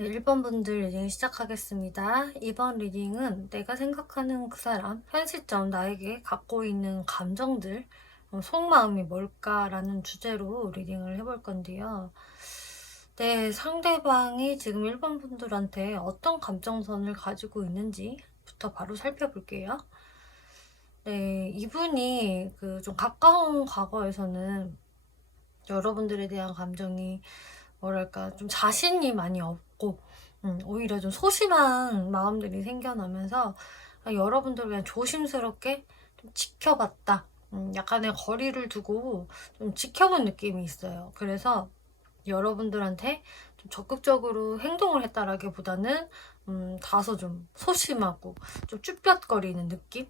네, 1번 분들 리딩 시작하겠습니다. 이번 리딩은 내가 생각하는 그 사람, 현 시점 나에게 갖고 있는 감정들, 속마음이 뭘까라는 주제로 리딩을 해볼 건데요. 네, 상대방이 지금 1번 분들한테 어떤 감정선을 가지고 있는지부터 바로 살펴볼게요. 네, 이분이 그 좀 가까운 과거에서는 여러분들에 대한 감정이 뭐랄까 좀 자신이 많이 없고 오히려 좀 소심한 마음들이 생겨나면서 여러분들을 그냥 조심스럽게 좀 지켜봤다. 약간의 거리를 두고 좀 지켜본 느낌이 있어요. 그래서 여러분들한테 좀 적극적으로 행동을 했다라기보다는 다소 좀 소심하고 좀 쭈뼛거리는 느낌?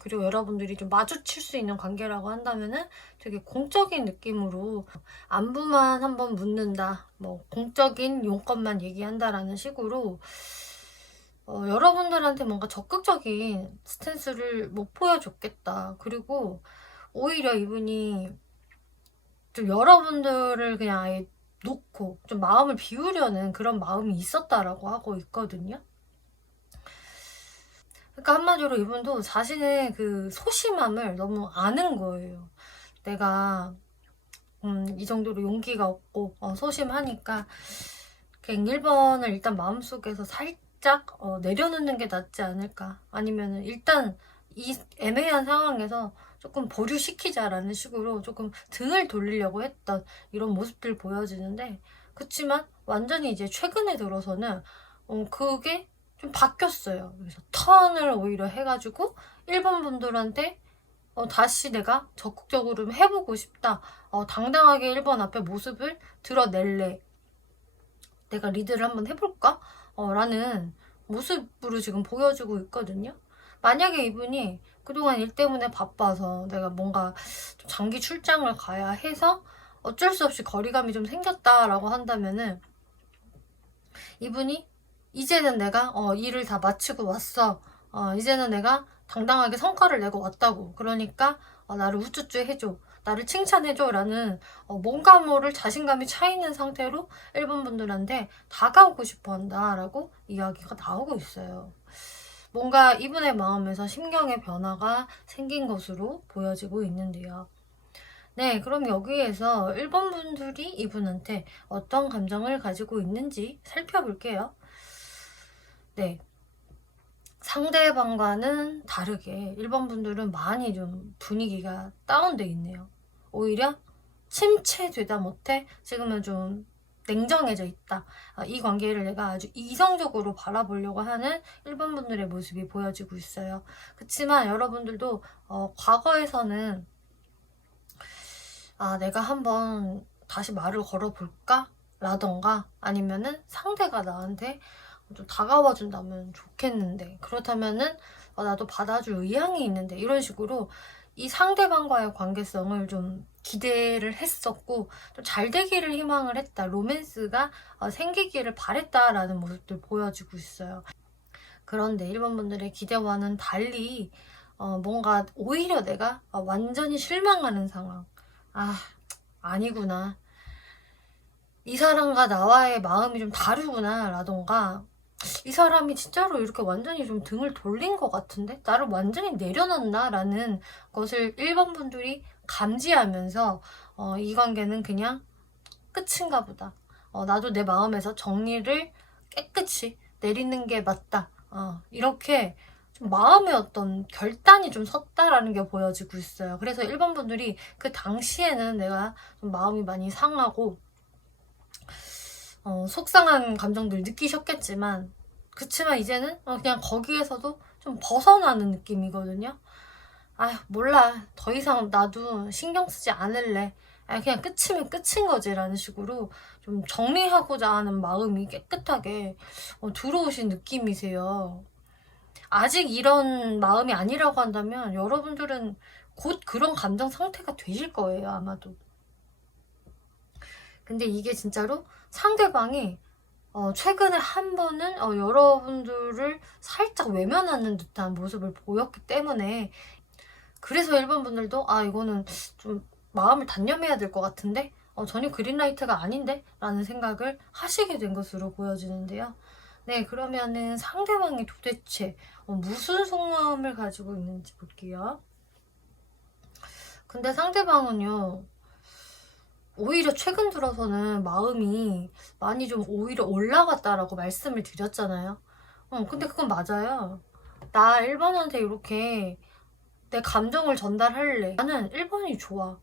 그리고 여러분들이 좀 마주칠 수 있는 관계라고 한다면은 되게 공적인 느낌으로 안부만 한번 묻는다, 뭐 공적인 용건만 얘기한다라는 식으로 여러분들한테 뭔가 적극적인 스탠스를 못 보여줬겠다. 그리고 오히려 이분이 좀 여러분들을 그냥 아예 놓고 좀 마음을 비우려는 그런 마음이 있었다라고 하고 있거든요. 그러니까 한마디로 이분도 자신의 그 소심함을 너무 아는 거예요. 내가 이 정도로 용기가 없고 소심하니까 그냥 1번을 일단 마음속에서 살짝 내려놓는 게 낫지 않을까. 아니면은 일단 이 애매한 상황에서 조금 보류시키자라는 식으로 조금 등을 돌리려고 했던 이런 모습들 보여지는데, 그치만 완전히 이제 최근에 들어서는 그게 좀 바뀌었어요. 그래서 턴을 오히려 해가지고 1번 분들한테 다시 내가 적극적으로 좀 해보고 싶다. 당당하게 1번 앞에 모습을 드러낼래. 내가 리드를 한번 해볼까? 라는 모습으로 지금 보여주고 있거든요. 만약에 이분이 그동안 일 때문에 바빠서 내가 뭔가 좀 장기 출장을 가야 해서 어쩔 수 없이 거리감이 좀 생겼다라고 한다면은, 이분이 이제는 내가 일을 다 마치고 왔어. 이제는 내가 당당하게 성과를 내고 왔다고. 그러니까 나를 우쭈쭈 해줘. 나를 칭찬해줘. 라는 뭔가 모를 자신감이 차 있는 상태로 1번 분들한테 다가오고 싶어 한다라고 이야기가 나오고 있어요. 뭔가 이분의 마음에서 심경의 변화가 생긴 것으로 보여지고 있는데요. 네, 그럼 여기에서 1번 분들이 이분한테 어떤 감정을 가지고 있는지 살펴볼게요. 네. 상대방과는 다르게 1번 분들은 많이 좀 분위기가 다운돼 있네요. 오히려 침체되다 못해 지금은 좀 냉정해져 있다. 이 관계를 내가 아주 이성적으로 바라보려고 하는 1번 분들의 모습이 보여지고 있어요. 그렇지만 여러분들도 과거에서는 내가 한번 다시 말을 걸어볼까? 라던가 아니면은 상대가 나한테 좀 다가와 준다면 좋겠는데, 그렇다면은 나도 받아줄 의향이 있는데, 이런 식으로 이 상대방과의 관계성을 좀 기대를 했었고 좀 잘 되기를 희망을 했다, 로맨스가 생기기를 바랬다라는 모습들 보여지고 있어요. 그런데 1번 분들의 기대와는 달리 뭔가 오히려 내가 완전히 실망하는 상황. 아니구나, 이 사람과 나와의 마음이 좀 다르구나 라던가, 이 사람이 진짜로 이렇게 완전히 좀 등을 돌린 것 같은데? 나를 완전히 내려놨나? 라는 것을 1번 분들이 감지하면서 이 관계는 그냥 끝인가 보다. 나도 내 마음에서 정리를 깨끗이 내리는 게 맞다. 이렇게 좀 마음의 어떤 결단이 좀 섰다라는 게 보여지고 있어요. 그래서 1번 분들이 그 당시에는 내가 좀 마음이 많이 상하고 속상한 감정들 느끼셨겠지만, 그치만 이제는 그냥 거기에서도 좀 벗어나는 느낌이거든요. 몰라, 더 이상 나도 신경 쓰지 않을래. 그냥 끝이면 끝인 거지 라는 식으로 좀 정리하고자 하는 마음이 깨끗하게 들어오신 느낌이세요. 아직 이런 마음이 아니라고 한다면 여러분들은 곧 그런 감정 상태가 되실 거예요, 아마도. 근데 이게 진짜로 상대방이 최근에 한 번은 여러분들을 살짝 외면하는 듯한 모습을 보였기 때문에, 그래서 1번 분들도 이거는 좀 마음을 단념해야 될 것 같은데? 전혀 그린라이트가 아닌데? 라는 생각을 하시게 된 것으로 보여지는데요. 네, 그러면은 상대방이 도대체 무슨 속마음을 가지고 있는지 볼게요. 근데 상대방은요, 오히려 최근 들어서는 마음이 많이 좀 오히려 올라갔다라고 말씀을 드렸잖아요. 근데 그건 맞아요. 나 1번한테 이렇게 내 감정을 전달할래. 나는 1번이 좋아.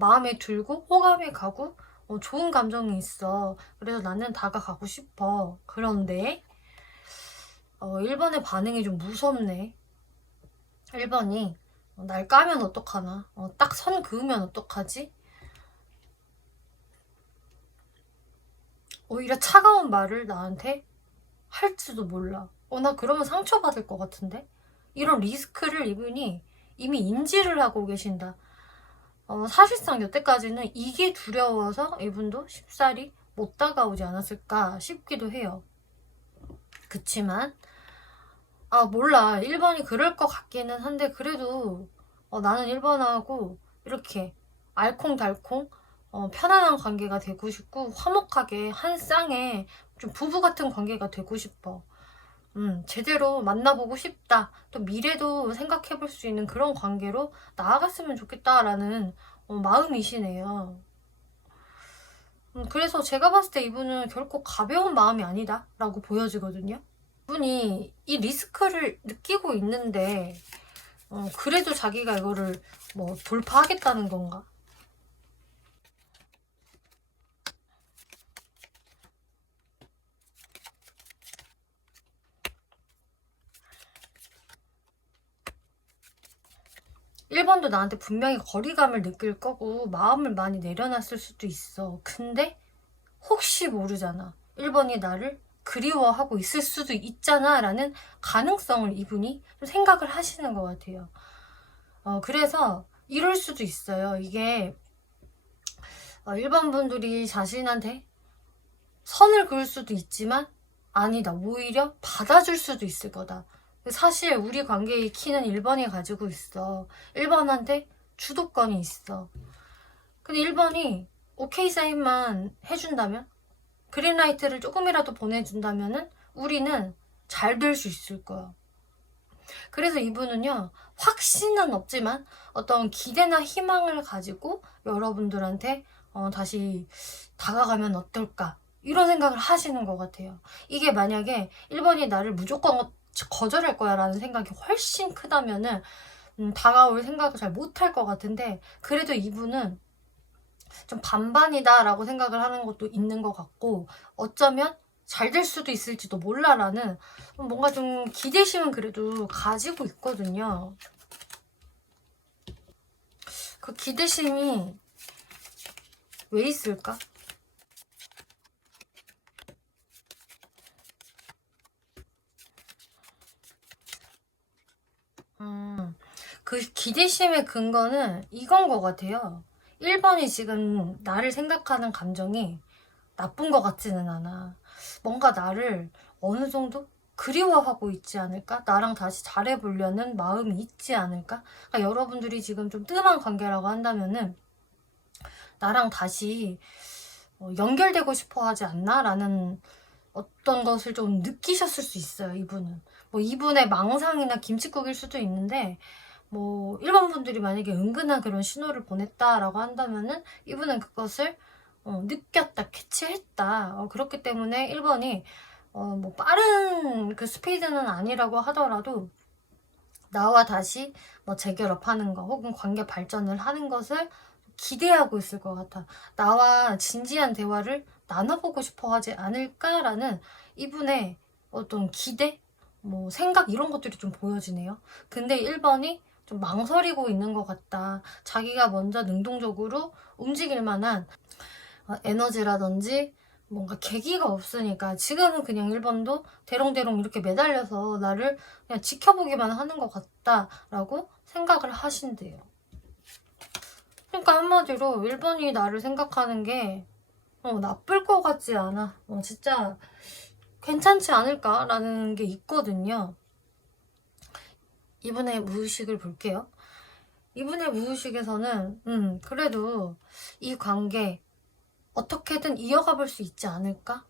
마음에 들고 호감이 가고 좋은 감정이 있어. 그래서 나는 다가가고 싶어. 그런데 1번의 반응이 좀 무섭네. 1번이 날 까면 어떡하나? 딱 선 그으면 어떡하지? 오히려 차가운 말을 나한테 할지도 몰라. 나 그러면 상처받을 것 같은데? 이런 리스크를 이분이 이미 인지를 하고 계신다. 사실상 여태까지는 이게 두려워서 이분도 쉽사리 못 다가오지 않았을까 싶기도 해요. 그치만 몰라. 1번이 그럴 것 같기는 한데 그래도 나는 1번하고 이렇게 알콩달콩 편안한 관계가 되고 싶고 화목하게 한 쌍에 좀 부부 같은 관계가 되고 싶어. 제대로 만나보고 싶다. 또 미래도 생각해 볼 수 있는 그런 관계로 나아갔으면 좋겠다라는 마음이시네요. 그래서 제가 봤을 때 이분은 결코 가벼운 마음이 아니다 라고 보여지거든요. 이분이 이 리스크를 느끼고 있는데 그래도 자기가 이거를 뭐 돌파하겠다는 건가? 1번도 나한테 분명히 거리감을 느낄 거고 마음을 많이 내려놨을 수도 있어. 근데 혹시 모르잖아. 1번이 나를 그리워하고 있을 수도 있잖아 라는 가능성을 이분이 좀 생각을 하시는 것 같아요. 그래서 이럴 수도 있어요. 이게 1번 분들이 자신한테 선을 그을 수도 있지만 아니다. 오히려 받아줄 수도 있을 거다. 사실 우리 관계의 키는 1번이 가지고 있어. 1번한테 주도권이 있어. 근데 1번이 오케이 사인만 해준다면, 그린라이트를 조금이라도 보내준다면은 우리는 잘 될 수 있을 거야. 그래서 이분은요, 확신은 없지만 어떤 기대나 희망을 가지고 여러분들한테 다시 다가가면 어떨까 이런 생각을 하시는 것 같아요. 이게 만약에 1번이 나를 무조건 거절할 거야 라는 생각이 훨씬 크다면은 다가올 생각을 잘 못할 것 같은데, 그래도 이분은 좀 반반이다 라고 생각을 하는 것도 있는 것 같고, 어쩌면 잘 될 수도 있을지도 몰라라는 뭔가 좀 기대심은 그래도 가지고 있거든요. 그 기대심이 왜 있을까? 그 기대심의 근거는 이건 것 같아요. 1번이 지금 나를 생각하는 감정이 나쁜 것 같지는 않아. 뭔가 나를 어느 정도 그리워하고 있지 않을까? 나랑 다시 잘해보려는 마음이 있지 않을까? 그러니까 여러분들이 지금 좀 뜸한 관계라고 한다면은 나랑 다시 연결되고 싶어 하지 않나? 라는 어떤 것을 좀 느끼셨을 수 있어요, 이분은. 뭐 이분의 망상이나 김칫국일 수도 있는데, 뭐 1번 분들이 만약에 은근한 그런 신호를 보냈다라고 한다면은 이분은 그것을 느꼈다, 캐치했다. 그렇기 때문에 1번이 뭐 빠른 그 스피드는 아니라고 하더라도 나와 다시 뭐 재결합하는 거 혹은 관계 발전을 하는 것을 기대하고 있을 것 같아. 나와 진지한 대화를 나눠보고 싶어 하지 않을까라는 이분의 어떤 기대? 뭐 생각 이런 것들이 좀 보여지네요. 근데 1번이 좀 망설이고 있는 것 같다. 자기가 먼저 능동적으로 움직일 만한 에너지라든지 뭔가 계기가 없으니까 지금은 그냥 1번도 대롱대롱 이렇게 매달려서 나를 그냥 지켜보기만 하는 것 같다라고 생각을 하신대요. 그러니까 한마디로 1번이 나를 생각하는 게 나쁠 것 같지 않아. 진짜 괜찮지 않을까라는 게 있거든요. 이분의 무의식을 볼게요. 이분의 무의식에서는 그래도 이 관계 어떻게든 이어가 볼 수 있지 않을까?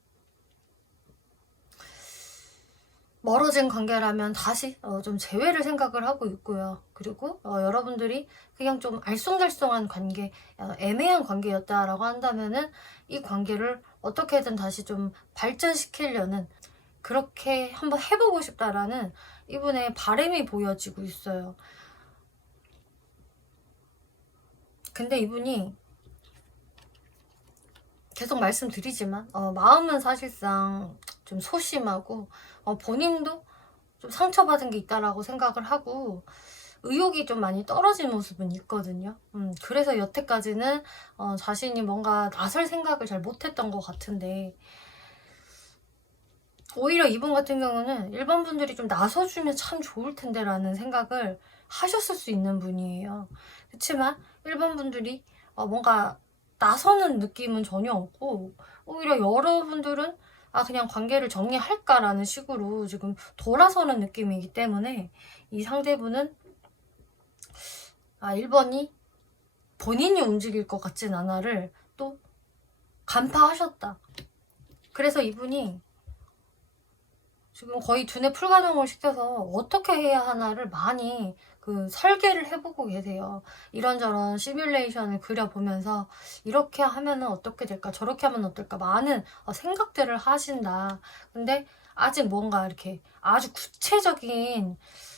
멀어진 관계라면 다시 좀 재회를 생각을 하고 있고요. 그리고 여러분들이 그냥 좀 알쏭달쏭한 관계, 애매한 관계였다라고 한다면은 이 관계를 어떻게든 다시 좀 발전시키려는, 그렇게 한번 해보고 싶다라는 이분의 바람이 보여지고 있어요. 근데 이분이 계속 말씀드리지만 마음은 사실상 좀 소심하고 본인도 좀 상처받은 게 있다라고 생각을 하고 의욕이 좀 많이 떨어진 모습은 있거든요. 그래서 여태까지는 자신이 뭔가 나설 생각을 잘 못했던 것 같은데, 오히려 이분 같은 경우는 일반 분들이 좀 나서주면 참 좋을 텐데 라는 생각을 하셨을 수 있는 분이에요. 그렇지만 일반 분들이 뭔가 나서는 느낌은 전혀 없고, 오히려 여러분들은 그냥 관계를 정리할까라는 식으로 지금 돌아서는 느낌이기 때문에 이 상대분은 1번이 본인이 움직일 것 같진 않아를 또 간파하셨다. 그래서 이분이 지금 거의 두뇌 풀가동을 시켜서 어떻게 해야 하나를 많이 설계를 해보고 계세요. 이런저런 시뮬레이션을 그려보면서 이렇게 하면은 어떻게 될까, 저렇게 하면 어떨까, 많은 생각들을 하신다. 근데 아직 뭔가 이렇게 아주 구체적인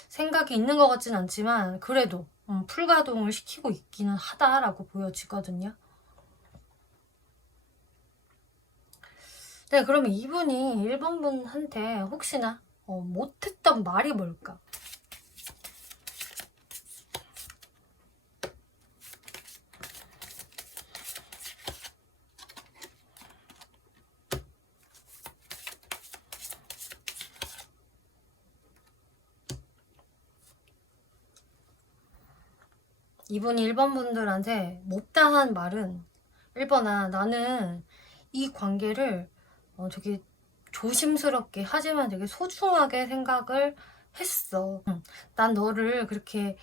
생각이 있는 것 같진 않지만 그래도 풀가동을 시키고 있기는 하다라고 보여지거든요. 네, 그러면 이분이 1번 분한테 혹시나 못했던 말이 뭘까? 이분이 1번 분들한테 못다한 말은, 1번아, 나는 이 관계를 되게 조심스럽게 하지만 되게 소중하게 생각을 했어. 난 너를 그렇게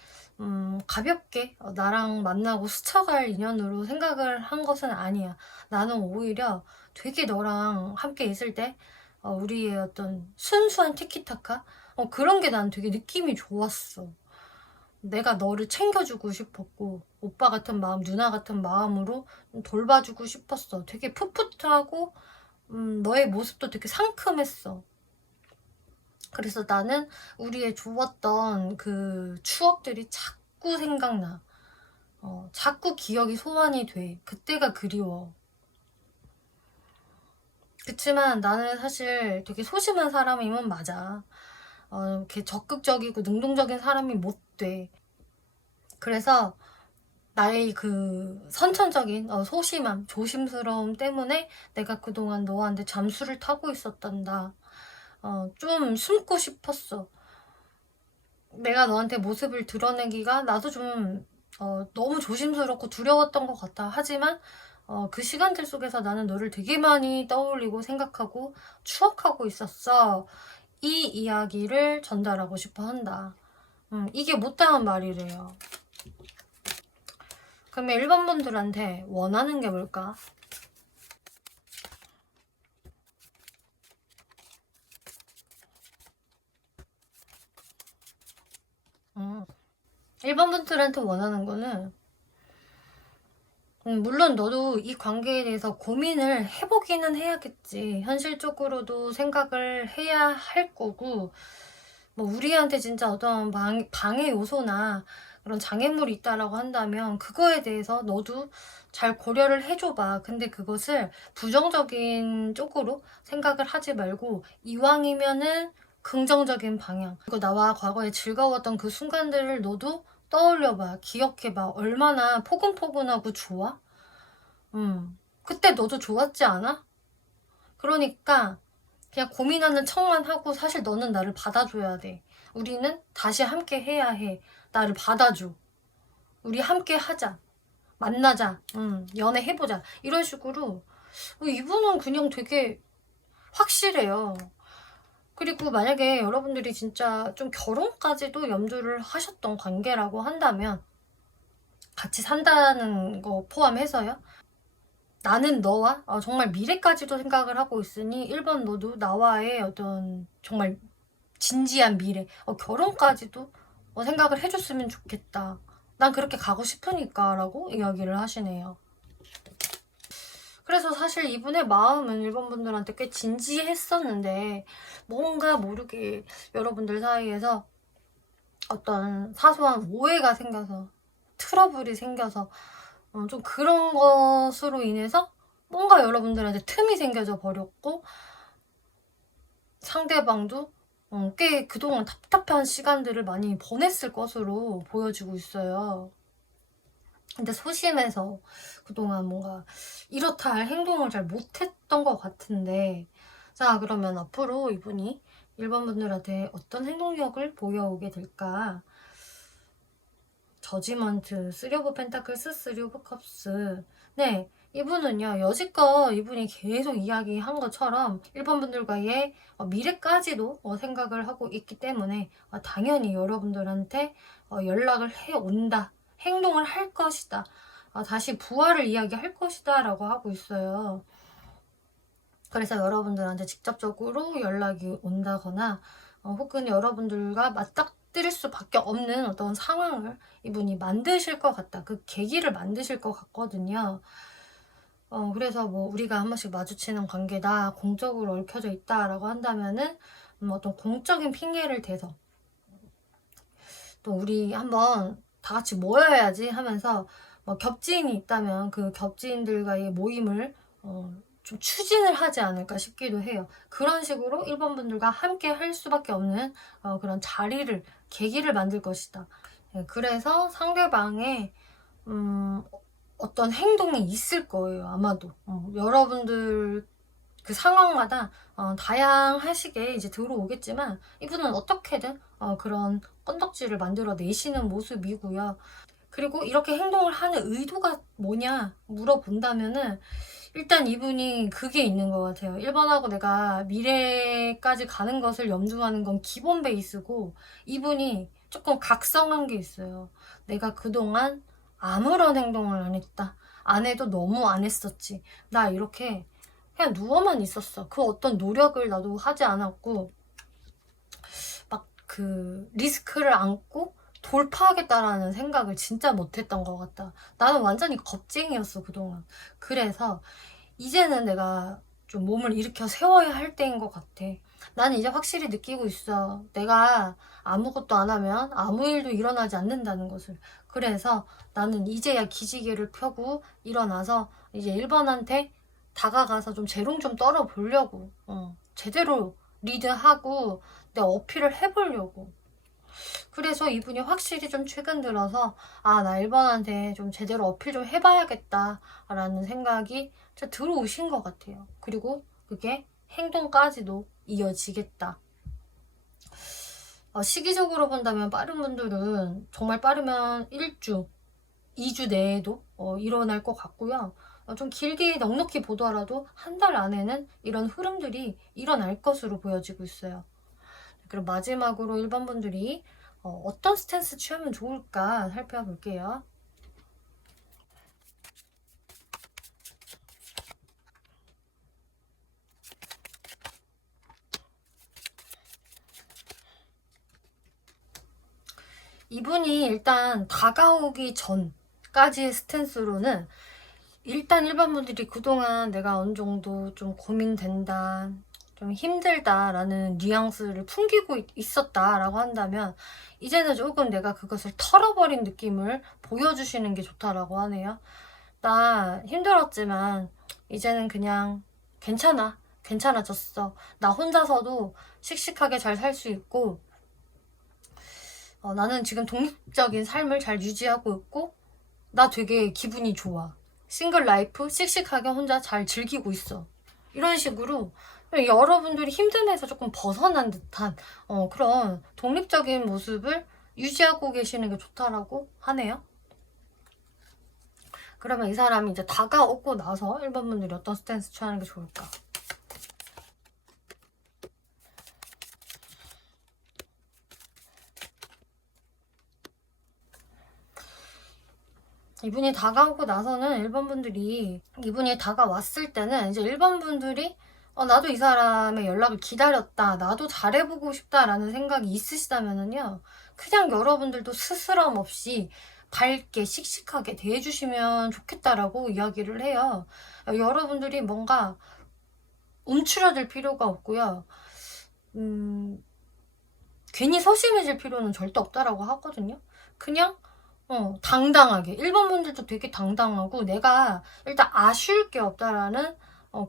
가볍게 나랑 만나고 스쳐갈 인연으로 생각을 한 것은 아니야. 나는 오히려 되게 너랑 함께 있을 때 우리의 어떤 순수한 티키타카, 그런 게 난 되게 느낌이 좋았어. 내가 너를 챙겨주고 싶었고 오빠 같은 마음, 누나 같은 마음으로 돌봐주고 싶었어. 되게 풋풋하고 너의 모습도 되게 상큼했어. 그래서 나는 우리의 좋았던 그 추억들이 자꾸 생각나. 자꾸 기억이 소환이 돼. 그때가 그리워. 그치만 나는 사실 되게 소심한 사람이면 맞아. 이렇게 적극적이고 능동적인 사람이 못 돼. 그래서 나의 그 선천적인 소심함, 조심스러움 때문에 내가 그동안 너한테 잠수를 타고 있었단다. 좀 숨고 싶었어. 내가 너한테 모습을 드러내기가 나도 좀 너무 조심스럽고 두려웠던 것 같아. 하지만 그 시간들 속에서 나는 너를 되게 많이 떠올리고 생각하고 추억하고 있었어. 이 이야기를 전달하고 싶어 한다. 이게 못다한 말이래요. 그러면 1번 분들한테 원하는 게 뭘까? 1번 분들한테 원하는 거는, 물론 너도 이 관계에 대해서 고민을 해보기는 해야겠지. 현실적으로도 생각을 해야 할 거고, 뭐 우리한테 진짜 어떤 방해 요소나 그런 장애물이 있다라고 한다면 그거에 대해서 너도 잘 고려를 해줘봐. 근데 그것을 부정적인 쪽으로 생각을 하지 말고 이왕이면은 긍정적인 방향, 그리고 나와 과거에 즐거웠던 그 순간들을 너도 떠올려봐. 기억해봐. 얼마나 포근포근하고 좋아? 그때 너도 좋았지 않아? 그러니까 그냥 고민하는 척만 하고, 사실 너는 나를 받아줘야 돼. 우리는 다시 함께 해야 해. 나를 받아줘. 우리 함께 하자. 만나자. 연애해보자. 이런 식으로. 이분은 그냥 되게 확실해요. 그리고 만약에 여러분들이 진짜 좀 결혼까지도 염두를 하셨던 관계라고 한다면, 같이 산다는 거 포함해서요. 나는 너와 정말 미래까지도 생각을 하고 있으니 1번 너도 나와의 어떤 정말 진지한 미래, 결혼까지도 생각을 해줬으면 좋겠다. 난 그렇게 가고 싶으니까 라고 이야기를 하시네요. 그래서 사실 이분의 마음은 1번 분들한테 꽤 진지했었는데 뭔가 모르게 여러분들 사이에서 어떤 사소한 오해가 생겨서 트러블이 생겨서 좀 그런 것으로 인해서 뭔가 여러분들한테 틈이 생겨져 버렸고 상대방도 꽤 그동안 답답한 시간들을 많이 보냈을 것으로 보여지고 있어요. 근데 소심해서 그동안 뭔가 이렇다 할 행동을 잘 못했던 것 같은데, 자, 그러면 앞으로 이분이 1번 분들한테 어떤 행동력을 보여오게 될까? 저지먼트, 3 오브 펜타클스, 3 오브 컵스. 네, 이분은요, 여지껏 이분이 계속 이야기한 것처럼 1번 분들과의 미래까지도 생각을 하고 있기 때문에 당연히 여러분들한테 연락을 해온다. 행동을 할 것이다. 다시 부활을 이야기할 것이다 라고 하고 있어요. 그래서 여러분들한테 직접적으로 연락이 온다거나 혹은 여러분들과 맞닥뜨릴 수밖에 없는 어떤 상황을 이분이 만드실 것 같다. 그 계기를 만드실 것 같거든요. 그래서 뭐 우리가 한 번씩 마주치는 관계다, 공적으로 얽혀져 있다라고 한다면은 어떤 공적인 핑계를 대서 또 우리 한번 다 같이 모여야지 하면서 뭐 겹지인이 있다면 그 겹지인들과의 모임을 좀 추진을 하지 않을까 싶기도 해요. 그런 식으로 1번 분들과 함께 할 수밖에 없는 그런 자리를, 계기를 만들 것이다. 네, 그래서 상대방의 어떤 행동이 있을 거예요. 아마도 여러분들 그 상황마다 다양하시게 이제 들어오겠지만 이분은 어떻게든 그런 건덕지를 만들어 내시는 모습이고요. 그리고 이렇게 행동을 하는 의도가 뭐냐 물어본다면은 일단 이분이 그게 있는 것 같아요. 1번하고 내가 미래까지 가는 것을 염두하는 건 기본 베이스고 이분이 조금 각성한 게 있어요. 내가 그동안 아무런 행동을 안 했다. 안 해도 너무 안 했었지. 나 이렇게 그냥 누워만 있었어. 그 어떤 노력을 나도 하지 않았고 막 그 리스크를 안고 돌파하겠다라는 생각을 진짜 못했던 것 같다. 나는 완전히 겁쟁이였어 그동안. 그래서 이제는 내가 좀 몸을 일으켜 세워야 할 때인 것 같아. 나는 이제 확실히 느끼고 있어. 내가 아무것도 안 하면 아무 일도 일어나지 않는다는 것을. 그래서 나는 이제야 기지개를 펴고 일어나서 이제 1번한테 다가가서 좀 재롱 좀 떨어보려고. 제대로 리드하고 내 어필을 해보려고. 그래서 이분이 확실히 좀 최근 들어서 나 1번한테 좀 제대로 어필 좀 해봐야겠다 라는 생각이 들어오신 것 같아요. 그리고 그게 행동까지도 이어지겠다. 시기적으로 본다면 빠른 분들은 정말 빠르면 1주, 2주 내에도 일어날 것 같고요. 좀 길게 넉넉히 보더라도 한 달 안에는 이런 흐름들이 일어날 것으로 보여지고 있어요. 그럼 마지막으로 1번 분들이 어떤 스탠스 취하면 좋을까 살펴볼게요. 이분이 일단 다가오기 전까지의 스탠스로는 일단 1번 분들이 그동안 내가 어느 정도 좀 고민된다, 좀 힘들다라는 뉘앙스를 풍기고 있었다라고 한다면 이제는 조금 내가 그것을 털어버린 느낌을 보여주시는 게 좋다라고 하네요. 나 힘들었지만 이제는 그냥 괜찮아. 괜찮아졌어. 나 혼자서도 씩씩하게 잘 살 수 있고 나는 지금 독립적인 삶을 잘 유지하고 있고 나 되게 기분이 좋아. 싱글 라이프 씩씩하게 혼자 잘 즐기고 있어. 이런 식으로 여러분들이 힘듦에서 조금 벗어난 듯한 그런 독립적인 모습을 유지하고 계시는 게 좋다라고 하네요. 그러면 이 사람이 이제 다가오고 나서 1번 분들이 어떤 스탠스 취하는 게 좋을까? 이분이 다가오고 나서는 1번 분들이, 이분이 다가왔을 때는 이제 1번 분들이 나도 이 사람의 연락을 기다렸다, 나도 잘해보고 싶다라는 생각이 있으시다면은요, 그냥 여러분들도 스스럼 없이 밝게 씩씩하게 대해주시면 좋겠다라고 이야기를 해요. 여러분들이 뭔가 움츠러들 필요가 없고요. 괜히 소심해질 필요는 절대 없다라고 하거든요. 그냥 당당하게, 1번 분들도 되게 당당하고 내가 일단 아쉬울 게 없다라는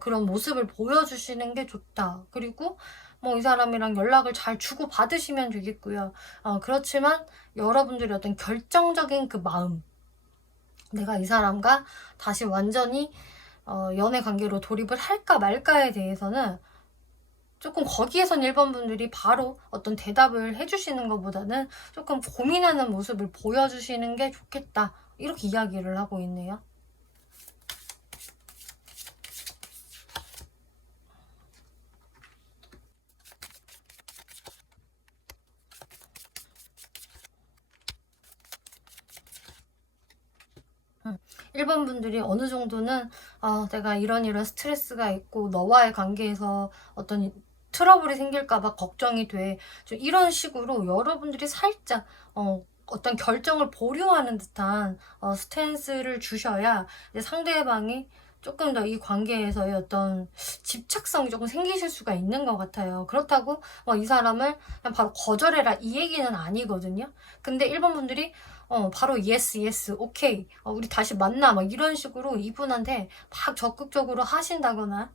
그런 모습을 보여주시는 게 좋다. 그리고 뭐 이 사람이랑 연락을 잘 주고 받으시면 되겠고요. 그렇지만 여러분들의 어떤 결정적인 그 마음, 내가 이 사람과 다시 완전히 연애 관계로 돌입을 할까 말까에 대해서는 조금 거기에선 1번 분들이 바로 어떤 대답을 해주시는 것보다는 조금 고민하는 모습을 보여주시는 게 좋겠다. 이렇게 이야기를 하고 있네요. 1번 분들이 어느 정도는 내가 이런 스트레스가 있고 너와의 관계에서 어떤 트러블이 생길까봐 걱정이 돼. 좀 이런 식으로 여러분들이 살짝 어떤 결정을 보류하는 듯한 스탠스를 주셔야 이제 상대방이 조금 더 이 관계에서의 어떤 집착성이 조금 생기실 수가 있는 것 같아요. 그렇다고 이 사람을 그냥 바로 거절해라 이 얘기는 아니거든요. 근데 1번 분들이 바로 yes, 오케이, 우리 다시 만나 막 이런 식으로 이분한테 막 적극적으로 하신다거나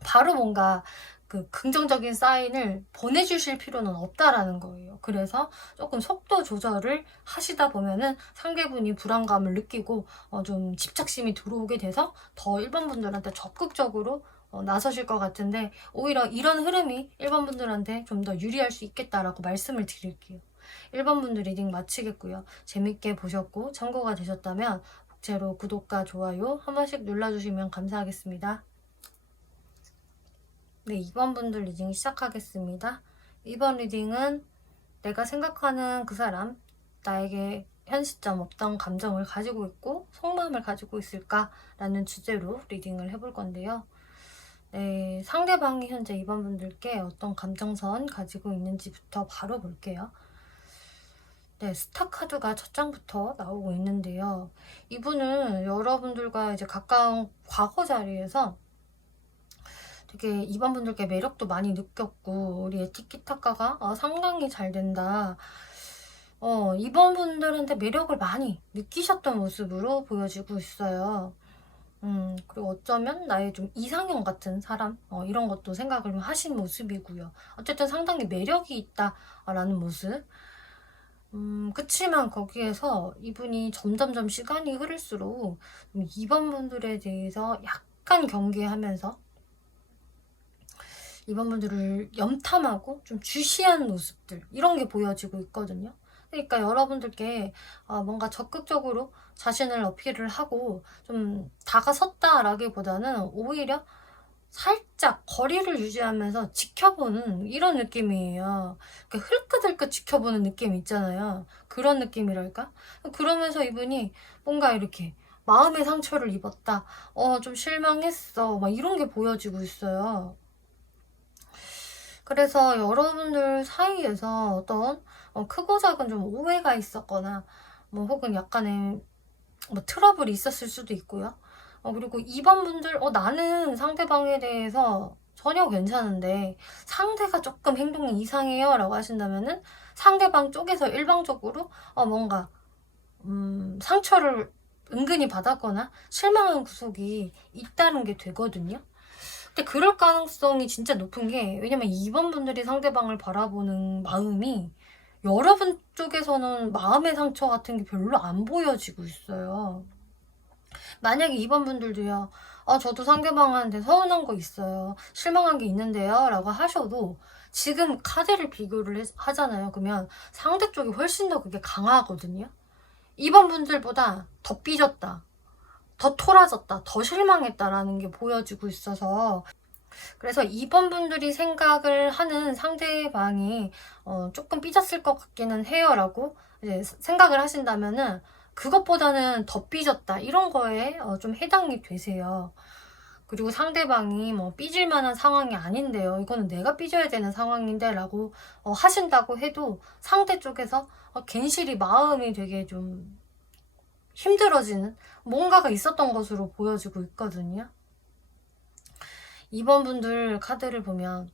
바로 뭔가 그 긍정적인 사인을 보내주실 필요는 없다라는 거예요. 그래서 조금 속도 조절을 하시다 보면은 상대분이 불안감을 느끼고 좀 집착심이 들어오게 돼서 더 1번 분들한테 적극적으로 나서실 것 같은데, 오히려 이런 흐름이 1번 분들한테 좀 더 유리할 수 있겠다라고 말씀을 드릴게요. 1번 분들 리딩 마치겠고요. 재밌게 보셨고 참고가 되셨다면 복제로 구독과 좋아요 한 번씩 눌러주시면 감사하겠습니다. 네, 2번 분들 리딩 시작하겠습니다. 2번 리딩은 내가 생각하는 그 사람, 나에게 현 시점 어떤 감정을 가지고 있고 속마음을 가지고 있을까라는 주제로 리딩을 해볼 건데요. 네, 상대방이 현재 2번 분들께 어떤 감정선 가지고 있는지부터 바로 볼게요. 네, 스타 카드가 첫 장부터 나오고 있는데요. 이분은 여러분들과 이제 가까운 과거 자리에서 되게 2번 분들께 매력도 많이 느꼈고 우리의 티키타카가 상당히 잘 된다. 2번 분들한테 매력을 많이 느끼셨던 모습으로 보여지고 있어요. 그리고 어쩌면 나의 좀 이상형 같은 사람, 이런 것도 생각을 하신 모습이고요. 어쨌든 상당히 매력이 있다라는 모습. 그치만 거기에서 이분이 점점점 시간이 흐를수록 2번 분들에 대해서 약간 경계하면서 2번 분들을 염탐하고 좀 주시한 모습들, 이런 게 보여지고 있거든요. 그러니까 여러분들께 뭔가 적극적으로 자신을 어필을 하고 좀 다가섰다라기보다는 오히려 살짝 거리를 유지하면서 지켜보는 이런 느낌이에요. 흘끗흘끗 지켜보는 느낌 있잖아요. 그런 느낌이랄까? 그러면서 이분이 뭔가 이렇게 마음의 상처를 입었다, 좀 실망했어, 막 이런 게 보여지고 있어요. 그래서 여러분들 사이에서 어떤 크고 작은 좀 오해가 있었거나 뭐 혹은 약간의 뭐 트러블이 있었을 수도 있고요. 그리고 2번 분들 나는 상대방에 대해서 전혀 괜찮은데 상대가 조금 행동이 이상해요 라고 하신다면은 상대방 쪽에서 일방적으로 뭔가 상처를 은근히 받았거나 실망한 구석이 있다는 게 되거든요. 근데 그럴 가능성이 진짜 높은 게, 왜냐면 2번 분들이 상대방을 바라보는 마음이 여러분 쪽에서는 마음의 상처 같은 게 별로 안 보여지고 있어요. 만약에 2번 분들도요, 저도 상대방한테 서운한 거 있어요, 실망한 게 있는데요 라고 하셔도 지금 카드를 비교를 하잖아요. 그러면 상대 쪽이 훨씬 더 그게 강하거든요. 2번 분들보다 더 삐졌다, 더 토라졌다, 더 실망했다라는 게 보여지고 있어서, 그래서 2번 분들이 생각을 하는 상대방이 조금 삐졌을 것 같기는 해요 라고 이제 생각을 하신다면은 그것보다는 더 삐졌다 이런 거에 좀 해당이 되세요. 그리고 상대방이 뭐 삐질 만한 상황이 아닌데요, 이거는 내가 삐져야 되는 상황인데 라고 하신다고 해도 상대 쪽에서 괜시리 마음이 되게 좀 힘들어지는 뭔가가 있었던 것으로 보여지고 있거든요. 2번 분들 카드를 보면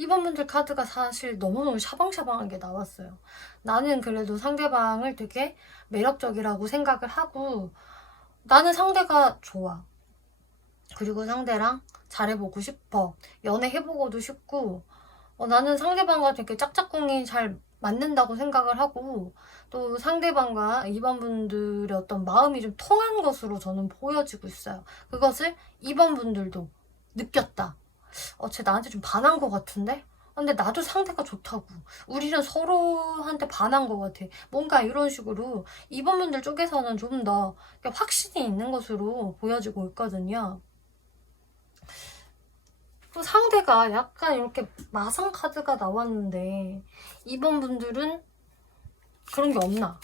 2번 분들 카드가 사실 너무너무 샤방샤방하게 나왔어요. 나는 그래도 상대방을 되게 매력적이라고 생각을 하고 나는 상대가 좋아. 그리고 상대랑 잘해보고 싶어. 연애해보고도 싶고 나는 상대방과 되게 짝짝꿍이 잘 맞는다고 생각을 하고 또 상대방과 2번 분들의 어떤 마음이 좀 통한 것으로 저는 보여지고 있어요. 그것을 2번 분들도 느꼈다. 쟤 나한테 좀 반한 것 같은데? 근데 나도 상대가 좋다고. 우리는 서로한테 반한 것 같아. 뭔가 이런 식으로 2번 분들 쪽에서는 좀 더 확신이 있는 것으로 보여지고 있거든요. 또 상대가 약간 이렇게 마상 카드가 나왔는데 2번 분들은 그런 게 없나?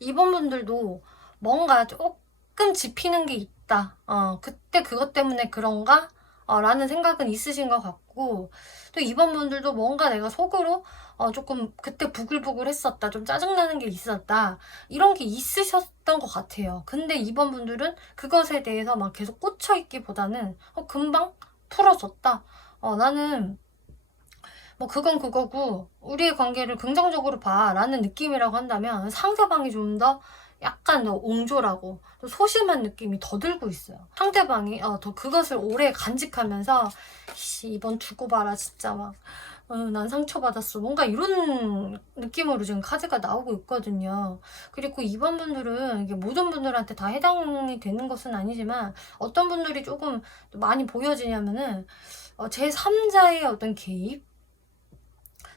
2번 분들도 뭔가 조금 짚히는 게 있다. 그때 그것 때문에 그런가? 라는 생각은 있으신 것 같고 또 2번 분들도 뭔가 내가 속으로 조금 그때 부글부글 했었다. 좀 짜증나는 게 있었다. 이런 게 있으셨던 것 같아요. 근데 2번 분들은 그것에 대해서 막 계속 꽂혀 있기보다는 금방 풀어졌다. 나는 뭐 그건 그거고 우리의 관계를 긍정적으로 봐 라는 느낌이라고 한다면 상대방이 좀 더 약간 더 옹졸하고 또 소심한 느낌이 더 들고 있어요. 상대방이 더 그것을 오래 간직하면서 이번 두고 봐라 진짜 막 난 상처받았어 뭔가 이런 느낌으로 지금 카드가 나오고 있거든요. 그리고 이번 분들은 이게 모든 분들한테 다 해당이 되는 것은 아니지만 어떤 분들이 조금 많이 보여지냐면은 제3자의 어떤 개입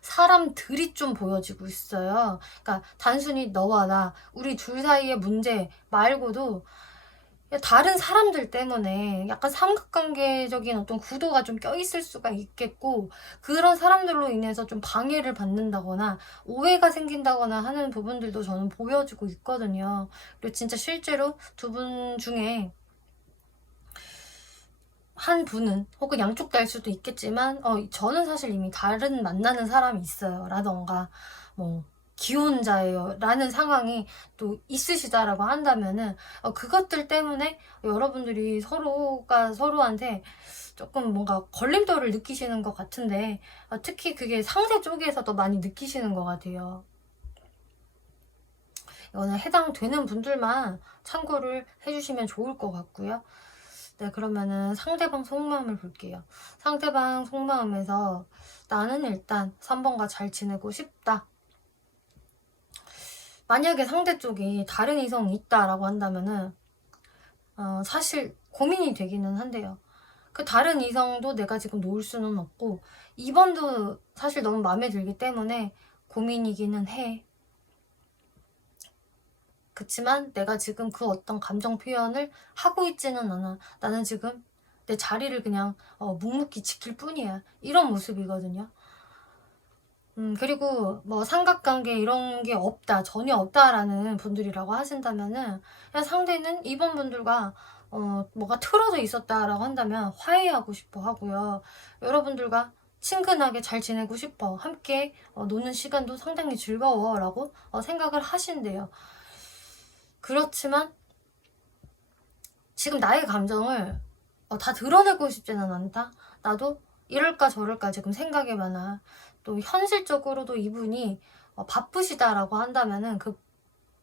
사람들이 좀 보여지고 있어요. 그러니까 단순히 너와 나, 우리 둘 사이의 문제 말고도 다른 사람들 때문에 약간 삼각관계적인 어떤 구도가 좀 껴있을 수가 있겠고 그런 사람들로 인해서 좀 방해를 받는다거나 오해가 생긴다거나 하는 부분들도 저는 보여지고 있거든요. 그리고 진짜 실제로 두 분 중에 한 분은 혹은 양쪽 다일 수도 있겠지만 저는 사실 이미 다른 만나는 사람이 있어요 라던가 뭐 기혼자예요 라는 상황이 또 있으시다라고 한다면은 그것들 때문에 여러분들이 서로가 서로한테 조금 뭔가 걸림돌을 느끼시는 것 같은데 특히 그게 상대 쪽에서 더 많이 느끼시는 것 같아요. 이거는 해당되는 분들만 참고를 해주시면 좋을 것 같고요. 네, 그러면은 상대방 속마음을 볼게요. 상대방 속마음에서 나는 일단 3번과 잘 지내고 싶다. 만약에 상대 쪽이 다른 이성이 있다라고 한다면은 사실 고민이 되기는 한데요. 그 다른 이성도 내가 지금 놓을 수는 없고 2번도 사실 너무 마음에 들기 때문에 고민이기는 해. 그치만 내가 지금 그 어떤 감정 표현을 하고 있지는 않아. 나는 지금 내 자리를 그냥 묵묵히 지킬 뿐이야. 이런 모습이거든요. 그리고 뭐 삼각관계 이런 게 없다, 전혀 없다라는 분들이라고 하신다면은 그냥 상대는 이번 분들과 뭐가 틀어져 있었다라고 한다면 화해하고 싶어 하고요. 여러분들과 친근하게 잘 지내고 싶어. 함께 노는 시간도 상당히 즐거워라고 생각을 하신대요. 그렇지만 지금 나의 감정을 다 드러내고 싶지는 않다. 나도 이럴까 저럴까 지금 생각이 많아. 또 현실적으로도 이분이 바쁘시다라고 한다면은 그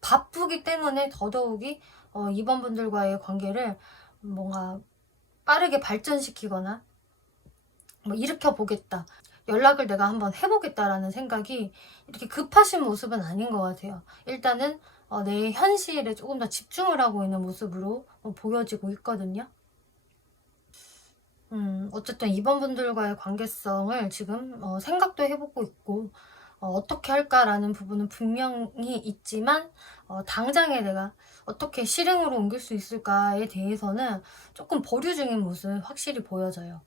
바쁘기 때문에 더더욱이 이번 분들과의 관계를 뭔가 빠르게 발전시키거나 뭐 일으켜 보겠다. 연락을 내가 한번 해보겠다라는 생각이 이렇게 급하신 모습은 아닌 것 같아요. 일단은 내 현실에 조금 더 집중을 하고 있는 모습으로 보여지고 있거든요. 어쨌든 이번 분들과의 관계성을 지금 생각도 해보고 있고 어떻게 할까라는 부분은 분명히 있지만 당장에 내가 어떻게 실행으로 옮길 수 있을까에 대해서는 조금 보류 중인 모습 확실히 보여져요.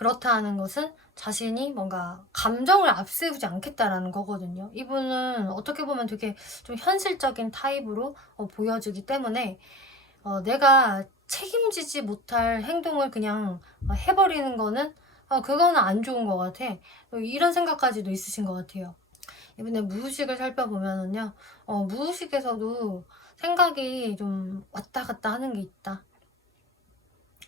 그렇다 하는 것은 자신이 뭔가 감정을 앞세우지 않겠다라는 거거든요. 이분은 어떻게 보면 되게 좀 현실적인 타입으로 보여지기 때문에 내가 책임지지 못할 행동을 그냥 해버리는 거는 그거는 안 좋은 것 같아. 이런 생각까지도 있으신 것 같아요. 이번에 무의식을 살펴보면은요, 무의식에서도 생각이 좀 왔다 갔다 하는 게 있다.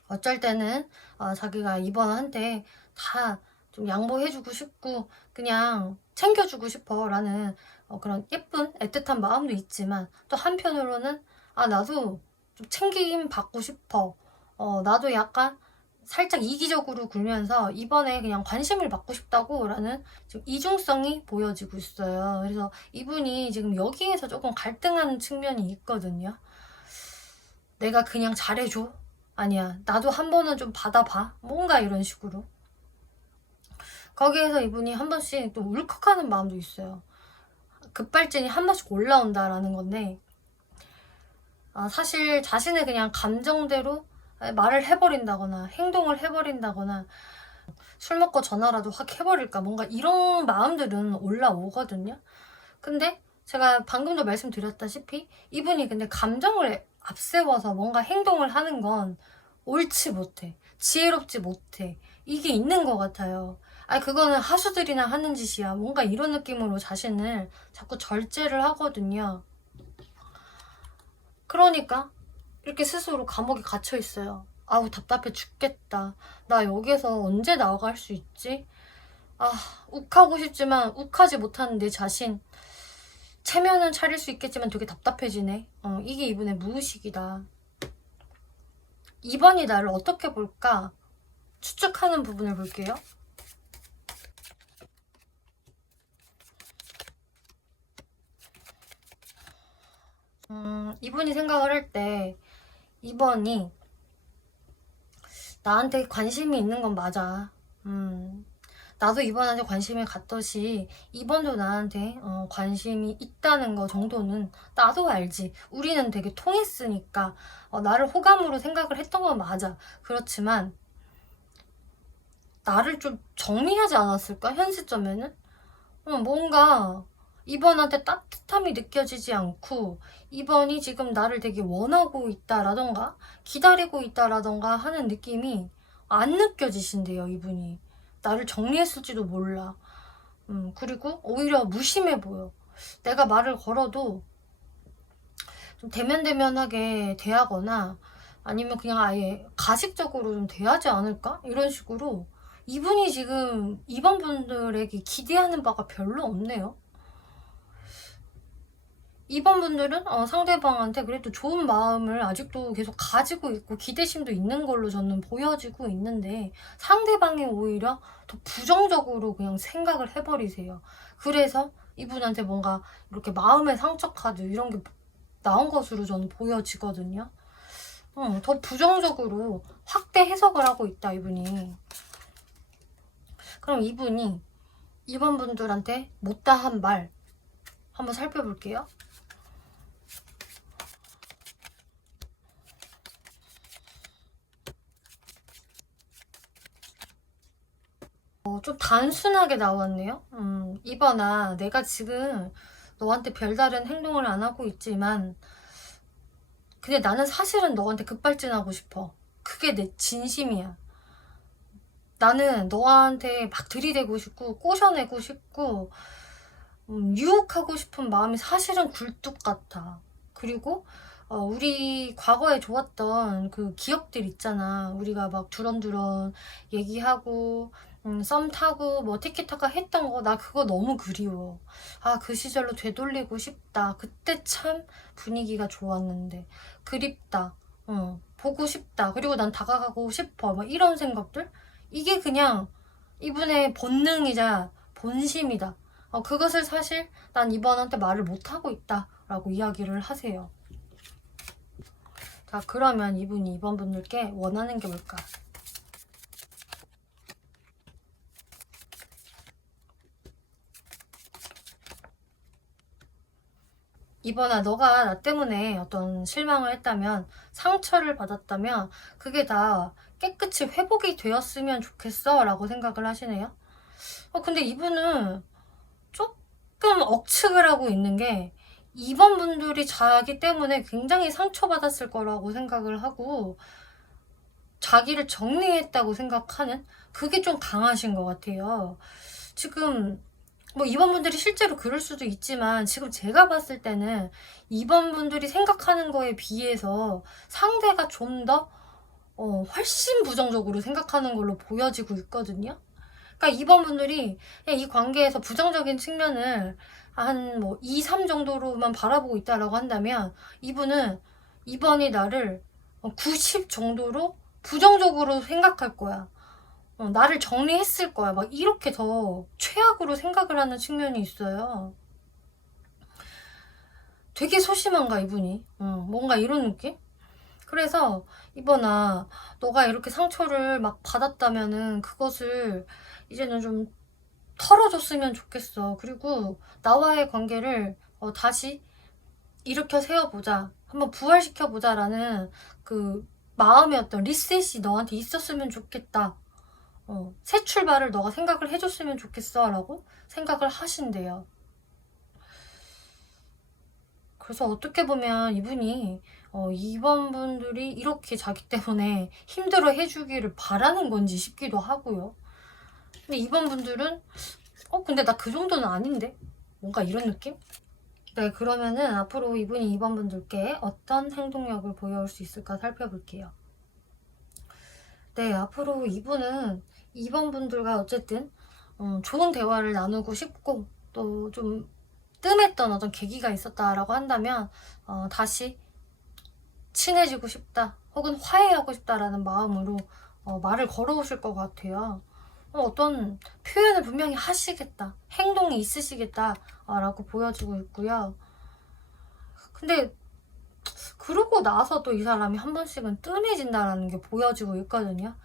어쩔 때는 자기가 이번한테 다 좀 양보해주고 싶고 그냥 챙겨주고 싶어 라는 그런 예쁜 애틋한 마음도 있지만, 또 한편으로는 나도 좀 챙김 받고 싶어, 나도 약간 살짝 이기적으로 굴면서 이번에 그냥 관심을 받고 싶다고 라는 지금 이중성이 보여지고 있어요. 그래서 이분이 지금 여기에서 조금 갈등하는 측면이 있거든요. 내가 그냥 잘해줘? 아니야, 나도 한 번은 좀 받아봐, 뭔가 이런 식으로. 거기에서 이분이 한 번씩 또 울컥하는 마음도 있어요. 급발진이 한 번씩 올라온다라는 건데, 사실 자신의 그냥 감정대로 말을 해버린다거나 행동을 해버린다거나 술 먹고 전화라도 확 해버릴까, 뭔가 이런 마음들은 올라오거든요. 근데 제가 방금도 말씀드렸다시피 이분이 근데 감정을 앞세워서 뭔가 행동을 하는 건 옳지 못해, 지혜롭지 못해, 이게 있는 것 같아요. 그거는 하수들이나 하는 짓이야, 뭔가 이런 느낌으로 자신을 자꾸 절제를 하거든요. 그러니까 이렇게 스스로 감옥에 갇혀 있어요. 아우, 답답해 죽겠다. 나 여기서 언제 나갈 수 있지? 욱하고 싶지만 욱하지 못하는 내 자신. 체면은 차릴 수 있겠지만 되게 답답해지네. 이게 이분의 무의식이다. 이번이 나를 어떻게 볼까 추측하는 부분을 볼게요. 이분이 생각을 할 때 이번이 나한테 관심이 있는 건 맞아. 나도 이번한테 관심을 갖듯이 이번도 나한테 관심이 있다는 거 정도는 나도 알지. 우리는 되게 통했으니까 나를 호감으로 생각을 했던 건 맞아. 그렇지만 나를 좀 정리하지 않았을까? 현 시점에는? 뭔가 이번한테 따뜻함이 느껴지지 않고 이번이 지금 나를 되게 원하고 있다라던가 기다리고 있다라던가 하는 느낌이 안 느껴지신대요, 이분이. 나를 정리했을지도 몰라. 그리고 오히려 무심해 보여. 내가 말을 걸어도 좀 대면대면하게 대하거나 아니면 그냥 아예 가식적으로 좀 대하지 않을까? 이런 식으로 이분이 지금 이번 분들에게 기대하는 바가 별로 없네요. 이번 분들은 상대방한테 그래도 좋은 마음을 아직도 계속 가지고 있고 기대심도 있는 걸로 저는 보여지고 있는데, 상대방이 오히려 더 부정적으로 그냥 생각을 해버리세요. 그래서 이분한테 뭔가 이렇게 마음의 상처 카드 이런 게 나온 것으로 저는 보여지거든요. 더 부정적으로 확대 해석을 하고 있다, 이분이. 그럼 이분이 이번 분들한테 못다한 말 한번 살펴볼게요. 좀 단순하게 나왔네요. 이번아, 내가 지금 너한테 별다른 행동을 안 하고 있지만 근데 나는 사실은 너한테 급발진하고 싶어. 그게 내 진심이야. 나는 너한테 막 들이대고 싶고 꼬셔내고 싶고 유혹하고 싶은 마음이 사실은 굴뚝 같아. 그리고 우리 과거에 좋았던 그 기억들 있잖아. 우리가 막 두런두런 얘기하고 썸 타고 뭐 티키타카 했던 거, 나 그거 너무 그리워. 그 시절로 되돌리고 싶다. 그때 참 분위기가 좋았는데 그립다. 보고 싶다. 그리고 난 다가가고 싶어. 막 이런 생각들. 이게 그냥 이분의 본능이자 본심이다. 그것을 사실 난 이번한테 말을 못하고 있다 라고 이야기를 하세요. 자, 그러면 이분이 이번 분들께 원하는 게 뭘까? 이번아, 너가 나 때문에 어떤 실망을 했다면, 상처를 받았다면 그게 다 깨끗이 회복이 되었으면 좋겠어 라고 생각을 하시네요. 근데 이분은 조금 억측을 하고 있는 게, 2번 분들이 자기 때문에 굉장히 상처받았을 거라고 생각을 하고 자기를 정리했다고 생각하는, 그게 좀 강하신 것 같아요. 지금 뭐 2번 분들이 실제로 그럴 수도 있지만, 지금 제가 봤을 때는 2번 분들이 생각하는 거에 비해서 상대가 좀 더 훨씬 부정적으로 생각하는 걸로 보여지고 있거든요. 그러니까 2번 분들이 그냥 이 관계에서 부정적인 측면을 한 뭐 2, 3 정도로만 바라보고 있다라고 한다면, 이분은 2번이 나를 90 정도로 부정적으로 생각할 거야. 나를 정리했을 거야. 막 이렇게 더 최악으로 생각을 하는 측면이 있어요. 되게 소심한가 이분이. 뭔가 이런 느낌? 그래서 이번아, 너가 이렇게 상처를 막 받았다면은 그것을 이제는 좀 털어줬으면 좋겠어. 그리고 나와의 관계를 다시 일으켜 세워보자. 한번 부활시켜보자 라는 그 마음의 어떤 리셋이 너한테 있었으면 좋겠다. 새 출발을 너가 생각을 해줬으면 좋겠어 라고 생각을 하신대요. 그래서 어떻게 보면 이분이 2번 분들이 이렇게 자기 때문에 힘들어 해주기를 바라는 건지 싶기도 하고요. 근데 2번 분들은 근데 나 그 정도는 아닌데? 뭔가 이런 느낌? 네, 그러면은 앞으로 이분이 2번 분들께 어떤 행동력을 보여올 수 있을까 살펴볼게요. 네, 앞으로 이분은 2번 분들과 어쨌든 좋은 대화를 나누고 싶고, 또 좀 뜸했던 어떤 계기가 있었다라고 한다면 다시 친해지고 싶다, 혹은 화해하고 싶다라는 마음으로 말을 걸어오실 것 같아요. 어떤 표현을 분명히 하시겠다, 행동이 있으시겠다라고 보여지고 있고요. 근데 그러고 나서 또 이 사람이 한 번씩은 뜸해진다라는 게 보여지고 있거든요.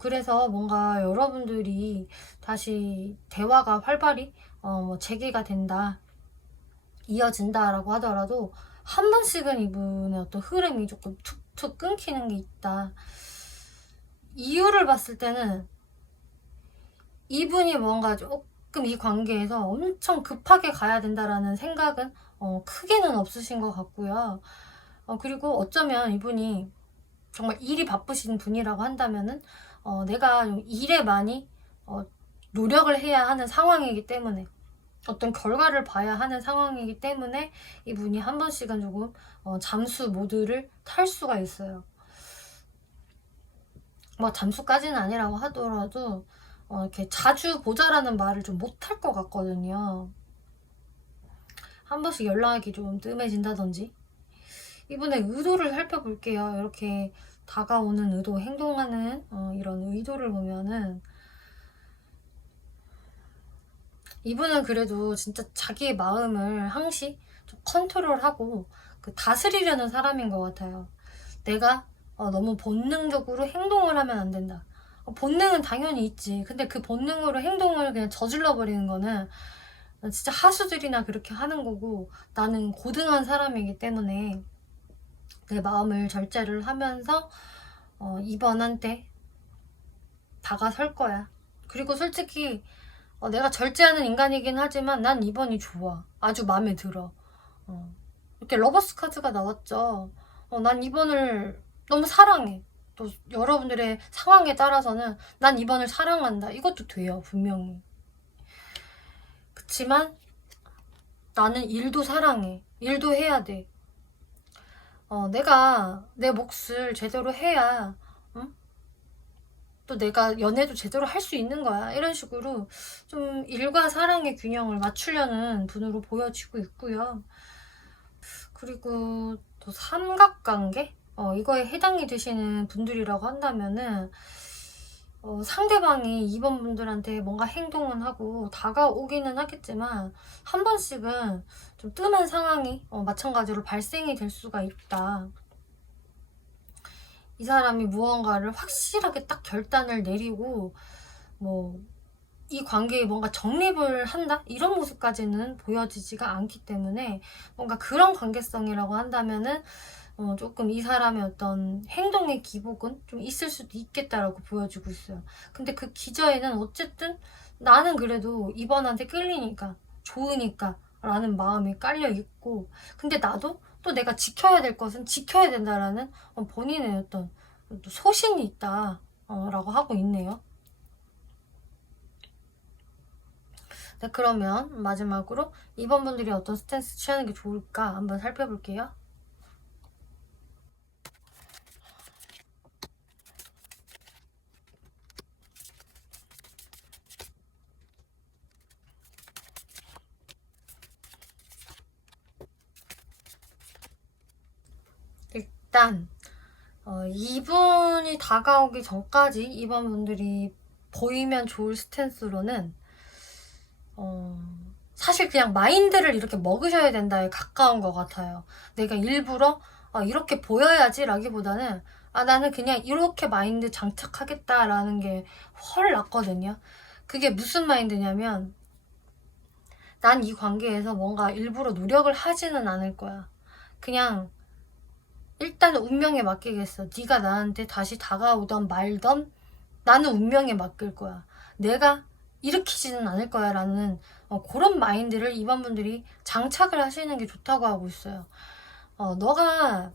그래서 뭔가 여러분들이 다시 대화가 활발히 뭐 재개가 된다, 이어진다라고 하더라도 한 번씩은 이분의 어떤 흐름이 조금 툭툭 끊기는 게 있다. 이유를 봤을 때는 이분이 뭔가 조금 이 관계에서 엄청 급하게 가야 된다라는 생각은 크게는 없으신 것 같고요. 그리고 어쩌면 이분이 정말 일이 바쁘신 분이라고 한다면은 내가 좀 일에 많이 노력을 해야 하는 상황이기 때문에, 어떤 결과를 봐야 하는 상황이기 때문에 이분이 한 번씩은 조금 잠수 모드를 탈 수가 있어요. 뭐 잠수까지는 아니라고 하더라도 이렇게 자주 보자라는 말을 좀 못할 것 같거든요. 한 번씩 연락이 좀 뜸해진다든지. 이분의 의도를 살펴볼게요. 이렇게 다가오는 의도, 행동하는 이런 의도를 보면은, 이분은 그래도 진짜 자기의 마음을 항시 좀 컨트롤하고 다스리려는 사람인 것 같아요. 내가 너무 본능적으로 행동을 하면 안 된다. 본능은 당연히 있지. 근데 그 본능으로 행동을 그냥 저질러 버리는 거는 진짜 하수들이나 그렇게 하는 거고, 나는 고등한 사람이기 때문에 내 마음을 절제를 하면서 이번한테 다가설 거야. 그리고 솔직히 내가 절제하는 인간이긴 하지만 난 이번이 좋아. 아주 마음에 들어. 이렇게 러버스 카드가 나왔죠. 난 이번을 너무 사랑해. 또 여러분들의 상황에 따라서는 난 이번을 사랑한다, 이것도 돼요, 분명히. 그치만 나는 일도 사랑해. 일도 해야 돼. 내가 내 몫을 제대로 해야 또 내가 연애도 제대로 할 수 있는 거야. 이런 식으로 좀 일과 사랑의 균형을 맞추려는 분으로 보여지고 있고요. 그리고 또 삼각관계? 이거에 해당이 되시는 분들이라고 한다면은 상대방이 2번 분들한테 뭔가 행동은 하고 다가오기는 하겠지만, 한 번씩은 좀 뜸한 상황이 마찬가지로 발생이 될 수가 있다. 이 사람이 무언가를 확실하게 딱 결단을 내리고 뭐 이 관계에 뭔가 정립을 한다, 이런 모습까지는 보여지지가 않기 때문에, 뭔가 그런 관계성이라고 한다면은 조금 이 사람의 어떤 행동의 기복은 좀 있을 수도 있겠다라고 보여주고 있어요. 근데 그 기저에는 어쨌든 나는 그래도 이번한테 끌리니까 좋으니까 라는 마음이 깔려 있고, 근데 나도 또 내가 지켜야 될 것은 지켜야 된다라는 본인의 어떤 또 소신이 있다 라고 하고 있네요. 네, 그러면 마지막으로 이번 분들이 어떤 스탠스 취하는 게 좋을까 한번 살펴볼게요. 일단 이분이 다가오기 전까지 이번 분들이 보이면 좋을 스탠스로는 사실 그냥 마인드를 이렇게 먹으셔야 된다에 가까운 것 같아요. 내가 일부러 이렇게 보여야지 라기보다는 나는 그냥 이렇게 마인드 장착하겠다라는 게 훨 낫거든요. 그게 무슨 마인드냐면, 난 이 관계에서 뭔가 일부러 노력을 하지는 않을 거야. 그냥 일단 운명에 맡기겠어. 네가 나한테 다시 다가오던 말던 나는 운명에 맡길 거야. 내가 일으키지는 않을 거야 라는 그런 마인드를 이번 분들이 장착을 하시는 게 좋다고 하고 있어요. 너가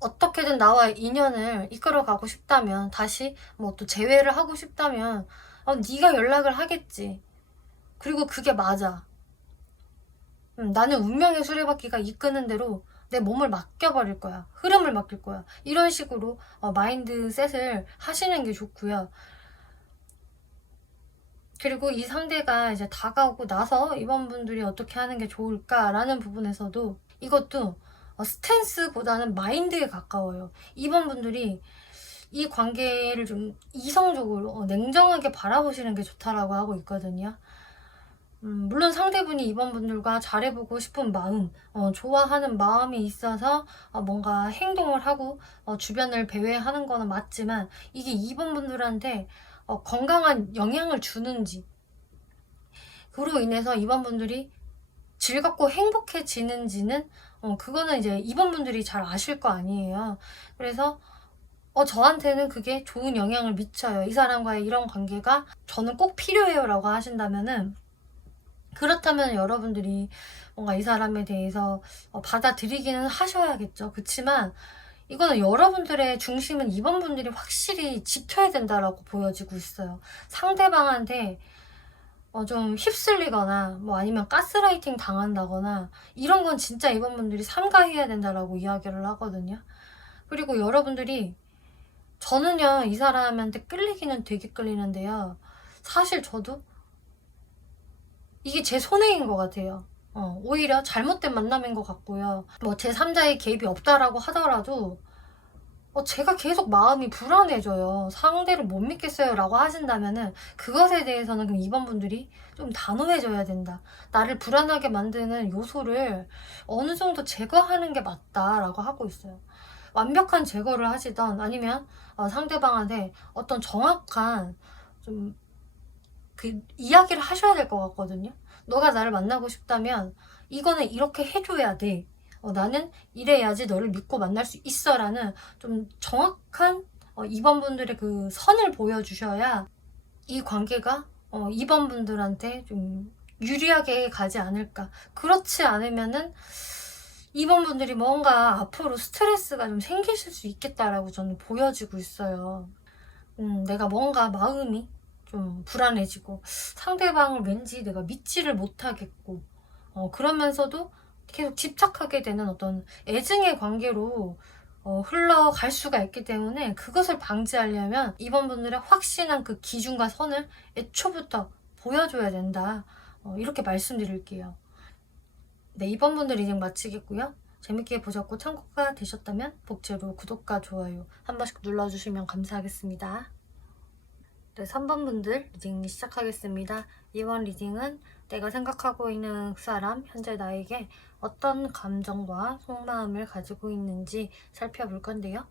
어떻게든 나와 인연을 이끌어가고 싶다면, 다시 뭐 또 재회를 하고 싶다면 네가 연락을 하겠지. 그리고 그게 맞아. 나는 운명의 수레바퀴가 이끄는 대로 내 몸을 맡겨버릴 거야. 흐름을 맡길 거야. 이런 식으로 마인드셋을 하시는 게 좋고요. 그리고 이 상대가 이제 다가오고 나서 이번 분들이 어떻게 하는 게 좋을까라는 부분에서도 이것도 스탠스보다는 마인드에 가까워요. 이번 분들이 이 관계를 좀 이성적으로 냉정하게 바라보시는 게 좋다라고 하고 있거든요. 물론 상대분이 이번 분들과 잘해보고 싶은 마음, 좋아하는 마음이 있어서 뭔가 행동을 하고 주변을 배회하는 거는 맞지만, 이게 이번 분들한테 건강한 영향을 주는지, 그로 인해서 이번 분들이 즐겁고 행복해지는지는 그거는 이제 이번 분들이 잘 아실 거 아니에요. 그래서 저한테는 그게 좋은 영향을 미쳐요. 이 사람과의 이런 관계가 저는 꼭 필요해요 라고 하신다면은, 그렇다면 여러분들이 뭔가 이 사람에 대해서 받아들이기는 하셔야겠죠. 그렇지만 이거는 여러분들의 중심은 이번 분들이 확실히 지켜야 된다라고 보여지고 있어요. 상대방한테 좀 휩쓸리거나 뭐 아니면 가스라이팅 당한다거나 이런 건 진짜 이번 분들이 삼가해야 된다라고 이야기를 하거든요. 그리고 여러분들이, 저는요 이 사람한테 끌리기는 되게 끌리는데요, 사실 저도 이게 제 손해인 것 같아요. 오히려 잘못된 만남인 것 같고요. 뭐 제3자의 개입이 없다라고 하더라도 제가 계속 마음이 불안해져요. 상대를 못 믿겠어요 라고 하신다면은, 그것에 대해서는 그럼 이번 분들이 좀 단호해져야 된다. 나를 불안하게 만드는 요소를 어느 정도 제거하는 게 맞다라고 하고 있어요. 완벽한 제거를 하시던 아니면 상대방한테 어떤 정확한 좀 그 이야기를 하셔야 될 것 같거든요. 너가 나를 만나고 싶다면 이거는 이렇게 해줘야 돼. 나는 이래야지 너를 믿고 만날 수 있어 라는 좀 정확한 2번 분들의 그 선을 보여주셔야 이 관계가 2번 분들한테 좀 유리하게 가지 않을까. 그렇지 않으면은 2번 분들이 뭔가 앞으로 스트레스가 좀 생기실 수 있겠다라고 저는 보여지고 있어요. 내가 뭔가 마음이 좀 불안해지고 상대방을 왠지 내가 믿지를 못하겠고 그러면서도 계속 집착하게 되는 어떤 애증의 관계로 흘러갈 수가 있기 때문에, 그것을 방지하려면 이번 분들의 확신한 그 기준과 선을 애초부터 보여줘야 된다. 이렇게 말씀드릴게요. 네, 이번 분들 리딩 마치겠고요. 재밌게 보셨고 참고가 되셨다면 복제로 구독과 좋아요 한 번씩 눌러주시면 감사하겠습니다. 네, 3번 분들 리딩 시작하겠습니다. 이번 리딩은 내가 생각하고 있는 그 사람, 현재 나에게 어떤 감정과 속마음을 가지고 있는지 살펴볼 건데요.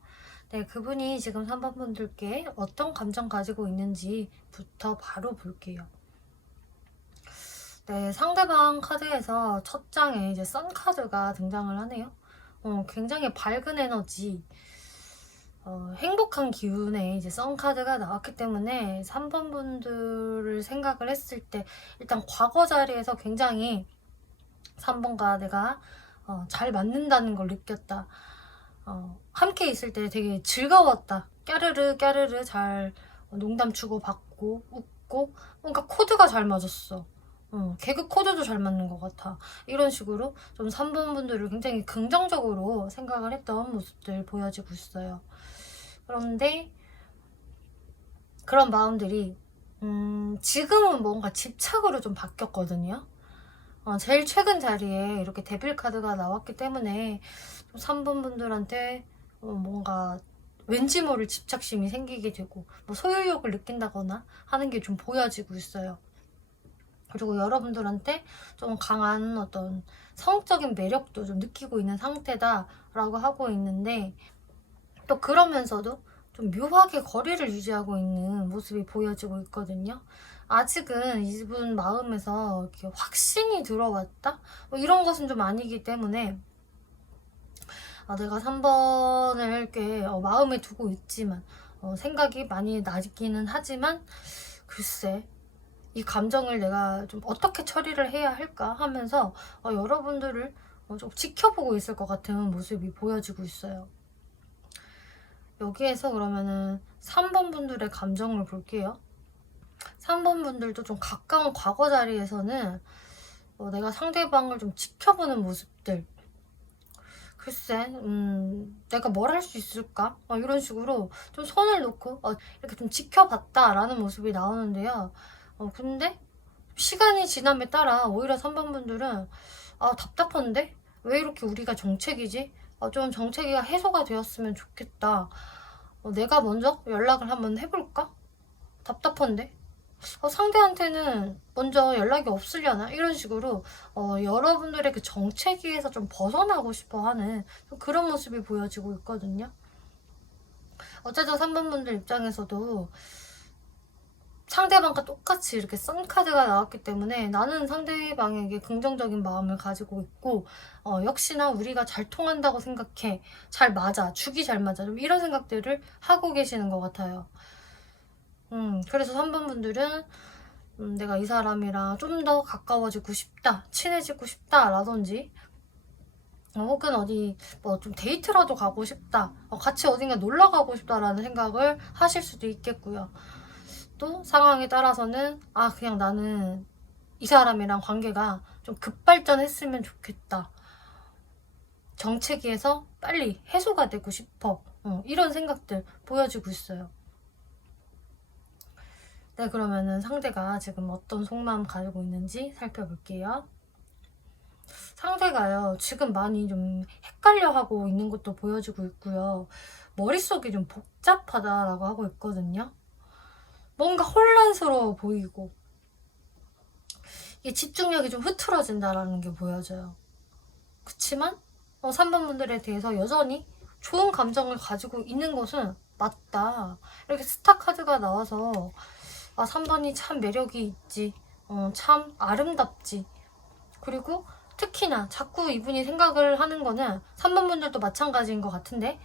네, 그분이 지금 3번 분들께 어떤 감정 가지고 있는지부터 바로 볼게요. 네, 상대방 카드에서 첫 장에 이제 선 카드가 등장을 하네요. 굉장히 밝은 에너지, 행복한 기운의 이제 썬카드가 나왔기 때문에 3번 분들을 생각을 했을 때 일단 과거 자리에서 굉장히 3번과 내가 잘 맞는다는 걸 느꼈다. 함께 있을 때 되게 즐거웠다. 까르르 까르르 잘 농담 주고 받고 웃고 뭔가 코드가 잘 맞았어. 개그 코드도 잘 맞는 것 같아. 이런 식으로 좀 3번 분들을 굉장히 긍정적으로 생각을 했던 모습들 보여지고 있어요. 그런데 그런 마음들이 지금은 뭔가 집착으로 좀 바뀌었거든요. 제일 최근 자리에 이렇게 데빌 카드가 나왔기 때문에 좀 3번 분들한테 뭔가 왠지 모를 집착심이 생기게 되고 뭐 소유욕을 느낀다거나 하는 게 좀 보여지고 있어요. 그리고 여러분들한테 좀 강한 어떤 성적인 매력도 좀 느끼고 있는 상태다라고 하고 있는데, 또 그러면서도 좀 묘하게 거리를 유지하고 있는 모습이 보여지고 있거든요. 아직은 이분 마음에서 이렇게 확신이 들어왔다? 뭐 이런 것은 좀 아니기 때문에 내가 3번을 이렇게 마음에 두고 있지만 생각이 많이 나기는 하지만 글쎄 이 감정을 내가 좀 어떻게 처리를 해야 할까 하면서 여러분들을 좀 지켜보고 있을 것 같은 모습이 보여지고 있어요. 여기에서 그러면은 3번 분들의 감정을 볼게요. 3번 분들도 좀 가까운 과거 자리에서는 내가 상대방을 좀 지켜보는 모습들, 글쎄 내가 뭘 할 수 있을까? 이런 식으로 좀 손을 놓고 이렇게 좀 지켜봤다라는 모습이 나오는데요. 근데 시간이 지남에 따라 오히려 3번 분들은 답답한데? 왜 이렇게 우리가 정체기지? 좀 정체기가 해소가 되었으면 좋겠다. 내가 먼저 연락을 한번 해볼까? 답답한데? 상대한테는 먼저 연락이 없으려나? 이런 식으로 여러분들의 그 정체기에서 좀 벗어나고 싶어 하는 그런 모습이 보여지고 있거든요. 어쨌든 3번 분들 입장에서도 상대방과 똑같이 이렇게 썬카드가 나왔기 때문에 나는 상대방에게 긍정적인 마음을 가지고 있고 역시나 우리가 잘 통한다고 생각해. 잘 맞아. 죽이 잘 맞아. 좀 이런 생각들을 하고 계시는 것 같아요. 그래서 3번 분들은 내가 이 사람이랑 좀 더 가까워지고 싶다, 친해지고 싶다 라든지 혹은 어디 뭐 좀 데이트라도 가고 싶다, 같이 어딘가 놀러 가고 싶다라는 생각을 하실 수도 있겠고요. 또 상황에 따라서는 그냥 나는 이 사람이랑 관계가 좀 급발전했으면 좋겠다, 정체기에서 빨리 해소가 되고 싶어, 이런 생각들 보여지고 있어요. 네, 그러면은 상대가 지금 어떤 속마음 가지고 있는지 살펴볼게요. 상대가요, 지금 많이 좀 헷갈려하고 있는 것도 보여지고 있고요. 머릿속이 좀 복잡하다라고 하고 있거든요. 뭔가 혼란스러워 보이고 이게 집중력이 좀 흐트러진다라는 게 보여져요. 그치만 3번 분들에 대해서 여전히 좋은 감정을 가지고 있는 것은 맞다. 이렇게 스타 카드가 나와서 3번이 참 매력이 있지, 참 아름답지. 그리고 특히나 자꾸 이분이 생각을 하는 거는 3번 분들도 마찬가지인 것 같은데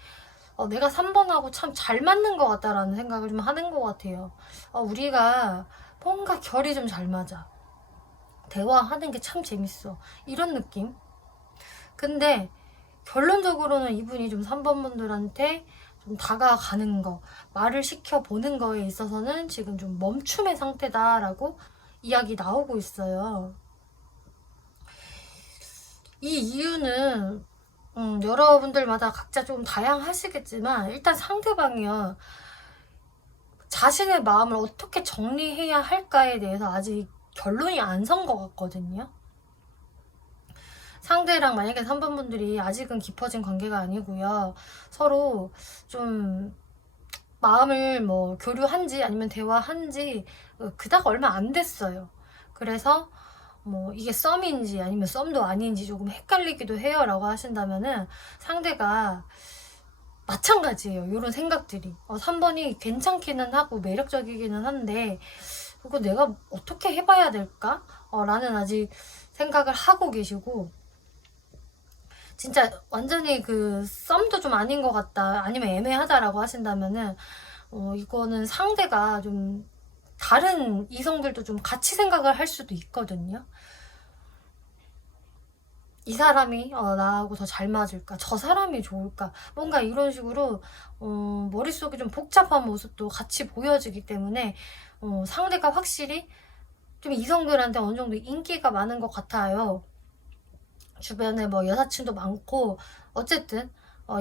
내가 3번하고 참 잘 맞는 것 같다라는 생각을 좀 하는 것 같아요. 우리가 뭔가 결이 좀 잘 맞아. 대화하는 게 참 재밌어. 이런 느낌? 근데 결론적으로는 이분이 좀 3번 분들한테 좀 다가가는 거, 말을 시켜보는 거에 있어서는 지금 좀 멈춤의 상태다라고 이야기 나오고 있어요. 이 이유는 여러분들마다 각자 좀 다양하시겠지만 일단 상대방이요, 자신의 마음을 어떻게 정리해야 할까에 대해서 아직 결론이 안 선 것 같거든요. 상대랑 만약에 3번 분들이 아직은 깊어진 관계가 아니고요, 서로 좀 마음을 뭐 교류한지 아니면 대화한지 그닥 얼마 안 됐어요. 그래서 뭐 이게 썸인지 아니면 썸도 아닌지 조금 헷갈리기도 해요 라고 하신다면은 상대가 마찬가지예요. 이런 생각들이 3번이 괜찮기는 하고 매력적이기는 한데 그거 내가 어떻게 해봐야 될까? 라는 아직 생각을 하고 계시고, 진짜 완전히 그 썸도 좀 아닌 것 같다, 아니면 애매하다라고 하신다면은 이거는 상대가 좀 다른 이성들도 좀 같이 생각을 할 수도 있거든요. 이 사람이 나하고 더 잘 맞을까? 저 사람이 좋을까? 뭔가 이런 식으로 머릿속에 좀 복잡한 모습도 같이 보여지기 때문에 상대가 확실히 좀 이성들한테 어느 정도 인기가 많은 것 같아요. 주변에 뭐 여사친도 많고 어쨌든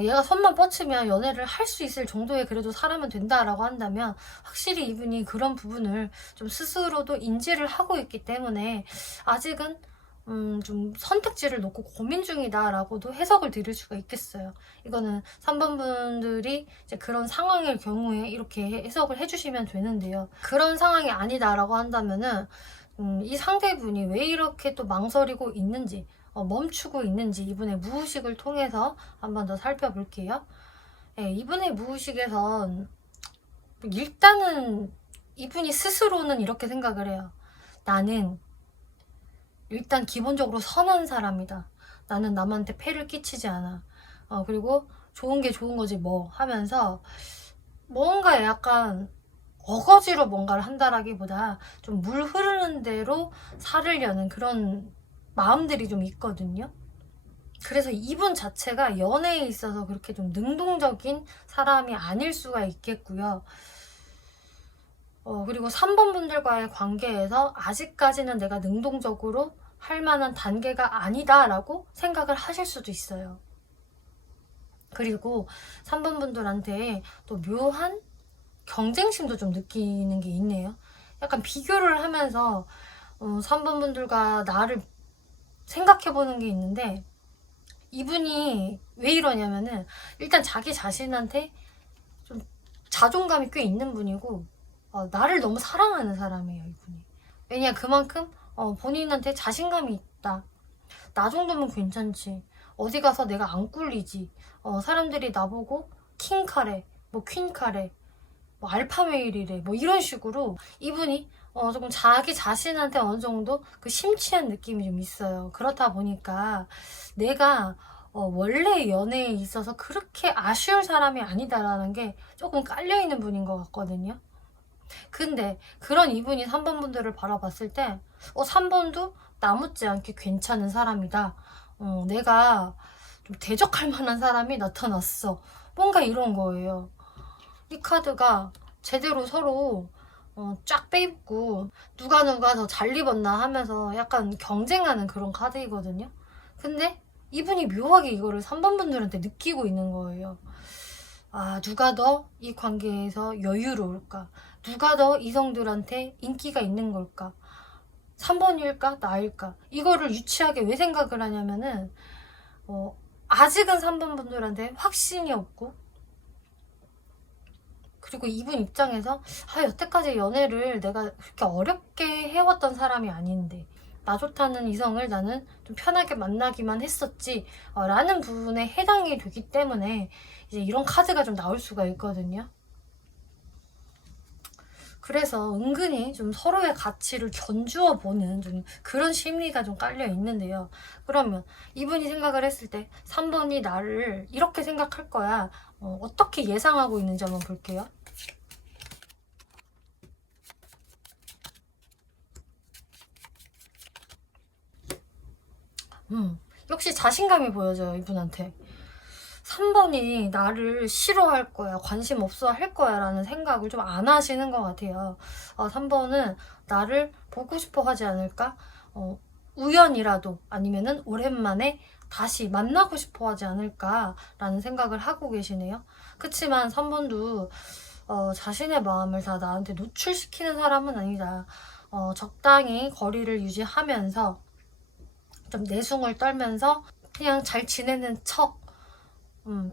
얘가 손만 뻗치면 연애를 할 수 있을 정도의 그래도 사람은 된다라고 한다면 확실히 이분이 그런 부분을 좀 스스로도 인지를 하고 있기 때문에 아직은 좀 선택지를 놓고 고민 중이다라고도 해석을 드릴 수가 있겠어요. 이거는 3번 분들이 이제 그런 상황일 경우에 이렇게 해석을 해주시면 되는데요. 그런 상황이 아니다라고 한다면은 이 상대분이 왜 이렇게 또 망설이고 있는지, 멈추고 있는지 이분의 무의식을 통해서 한번 더 살펴볼게요. 네, 이분의 무의식에선 일단은 이분이 스스로는 이렇게 생각을 해요. 나는 일단 기본적으로 선한 사람이다. 나는 남한테 폐를 끼치지 않아. 그리고 좋은 게 좋은 거지 뭐 하면서 뭔가 약간 어거지로 뭔가를 한다라기보다 좀 물 흐르는 대로 살으려는 그런 마음들이 좀 있거든요. 그래서 이분 자체가 연애에 있어서 그렇게 좀 능동적인 사람이 아닐 수가 있겠고요. 그리고 3번 분들과의 관계에서 아직까지는 내가 능동적으로 할 만한 단계가 아니다라고 생각을 하실 수도 있어요. 그리고 3번 분들한테 또 묘한 경쟁심도 좀 느끼는 게 있네요. 약간 비교를 하면서 3번 분들과 나를 생각해보는 게 있는데, 이분이 왜 이러냐면은 일단 자기 자신한테 좀 자존감이 꽤 있는 분이고 나를 너무 사랑하는 사람이에요, 이분이. 왜냐, 그만큼 본인한테 자신감이 있다. 나 정도면 괜찮지. 어디 가서 내가 안 꿀리지. 사람들이 나보고 킹카레, 뭐 퀸카레, 뭐 알파메일이래, 뭐 이런 식으로 이분이 조금 자기 자신한테 어느 정도 그 심취한 느낌이 좀 있어요. 그렇다 보니까 내가 원래 연애에 있어서 그렇게 아쉬울 사람이 아니다라는 게 조금 깔려있는 분인 것 같거든요. 근데 그런 이분이 3번 분들을 바라봤을 때 3번도 나묻지 않게 괜찮은 사람이다. 내가 좀 대적할 만한 사람이 나타났어. 뭔가 이런 거예요. 이 카드가 제대로 서로 쫙 빼입고 누가 더 잘 입었나 하면서 약간 경쟁하는 그런 카드이거든요. 근데 이분이 묘하게 이거를 3번 분들한테 느끼고 있는 거예요. 아, 누가 더 이 관계에서 여유로울까? 누가 더 이성들한테 인기가 있는 걸까? 3번일까? 나일까? 이거를 유치하게 왜 생각을 하냐면은 아직은 3번 분들한테 확신이 없고, 그리고 이분 입장에서 여태까지 연애를 내가 그렇게 어렵게 해왔던 사람이 아닌데 나 좋다는 이성을 나는 좀 편하게 만나기만 했었지 라는 부분에 해당이 되기 때문에 이제 이런 카드가 좀 나올 수가 있거든요. 그래서 은근히 좀 서로의 가치를 견주어 보는 좀 그런 심리가 좀 깔려 있는데요. 그러면 이분이 생각을 했을 때 3번이 나를 이렇게 생각할 거야. 어떻게 예상하고 있는지 한번 볼게요. 역시 자신감이 보여져요, 이분한테. 3번이 나를 싫어할 거야, 관심 없어 할 거야 라는 생각을 좀 안 하시는 것 같아요. 3번은 나를 보고 싶어 하지 않을까? 우연이라도 아니면은 오랜만에 다시 만나고 싶어 하지 않을까 라는 생각을 하고 계시네요. 그치만 3번도 자신의 마음을 다 나한테 노출시키는 사람은 아니다. 적당히 거리를 유지하면서 좀 내숭을 떨면서 그냥 잘 지내는 척,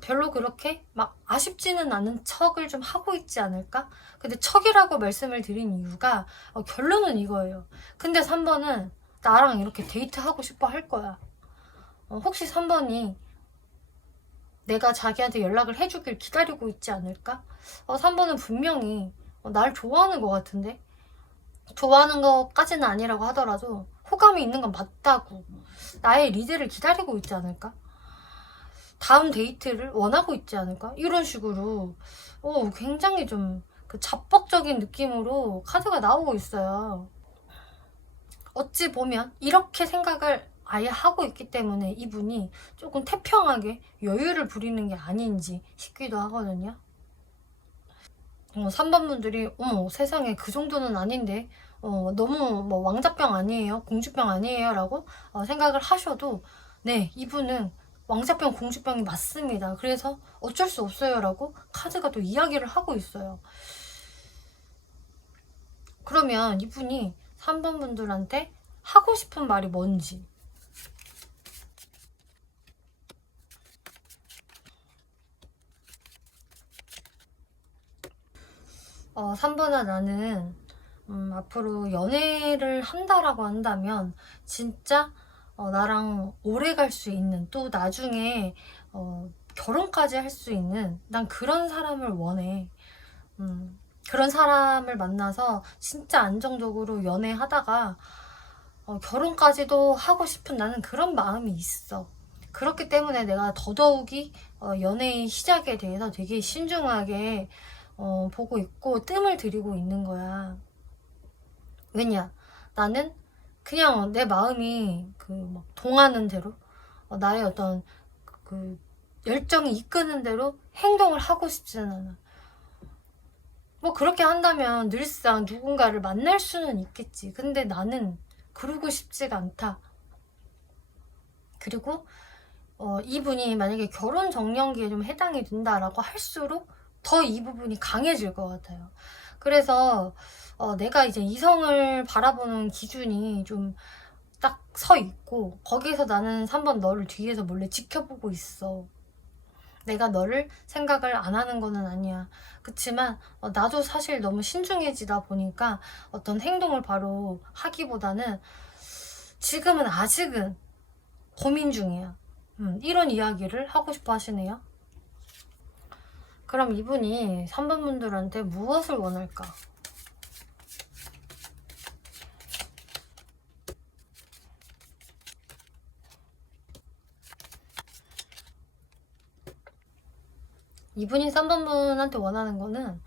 별로 그렇게 막 아쉽지는 않은 척을 좀 하고 있지 않을까? 근데 척이라고 말씀을 드린 이유가 결론은 이거예요. 근데 3번은 나랑 이렇게 데이트하고 싶어 할 거야. 혹시 3번이 내가 자기한테 연락을 해주길 기다리고 있지 않을까? 3번은 분명히 날 좋아하는 것 같은데? 좋아하는 것까지는 아니라고 하더라도 호감이 있는 건 맞다고 나의 리드를 기다리고 있지 않을까? 다음 데이트를 원하고 있지 않을까? 이런 식으로 굉장히 좀 그 자뻑적인 느낌으로 카드가 나오고 있어요. 어찌 보면 이렇게 생각을 아예 하고 있기 때문에 이분이 조금 태평하게 여유를 부리는 게 아닌지 싶기도 하거든요. 3번 분들이 어머 세상에 그 정도는 아닌데 너무 뭐 왕자병 아니에요? 공주병 아니에요? 라고 생각을 하셔도 네, 이분은 왕자병 공주병이 맞습니다. 그래서 어쩔 수 없어요 라고 카드가 또 이야기를 하고 있어요. 그러면 이분이 3번 분들한테 하고 싶은 말이 뭔지 3번아 나는 앞으로 연애를 한다라고 한다면 진짜 나랑 오래 갈 수 있는 또 나중에 결혼까지 할 수 있는 난 그런 사람을 원해. 그런 사람을 만나서 진짜 안정적으로 연애하다가 결혼까지도 하고 싶은 나는 그런 마음이 있어. 그렇기 때문에 내가 더더욱이 연애의 시작에 대해서 되게 신중하게 보고 있고 뜸을 들이고 있는 거야. 왜냐? 나는 그냥 내 마음이 그 막 동하는 대로 나의 어떤 그 열정이 이끄는 대로 행동을 하고 싶지는 않아. 뭐 그렇게 한다면 늘상 누군가를 만날 수는 있겠지. 근데 나는 그러고 싶지가 않다. 그리고 이분이 만약에 결혼 정년기에 좀 해당이 된다라고 할수록 더 이 부분이 강해질 것 같아요. 그래서 내가 이제 이성을 바라보는 기준이 좀 딱 서 있고 거기에서 나는 3번 너를 뒤에서 몰래 지켜보고 있어. 내가 너를 생각을 안 하는 거는 아니야. 그치만 나도 사실 너무 신중해지다 보니까 어떤 행동을 바로 하기보다는 지금은 아직은 고민 중이야. 이런 이야기를 하고 싶어 하시네요. 그럼 이분이 3번 분들한테 무엇을 원할까? 이분이 3번 분한테 원하는 거는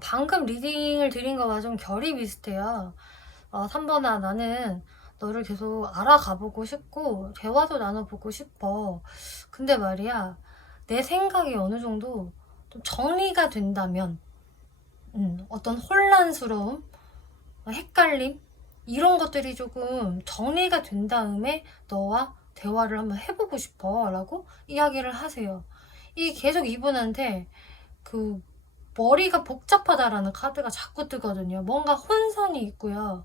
방금 리딩을 드린 거와 좀 결이 비슷해요. 3번아 나는 너를 계속 알아가보고 싶고 대화도 나눠보고 싶어. 근데 말이야 내 생각이 어느 정도 좀 정리가 된다면 어떤 혼란스러움, 헷갈림 이런 것들이 조금 정리가 된 다음에 너와 대화를 한번 해보고 싶어 라고 이야기를 하세요. 이 계속 이분한테 그 머리가 복잡하다라는 카드가 자꾸 뜨거든요. 뭔가 혼선이 있고요.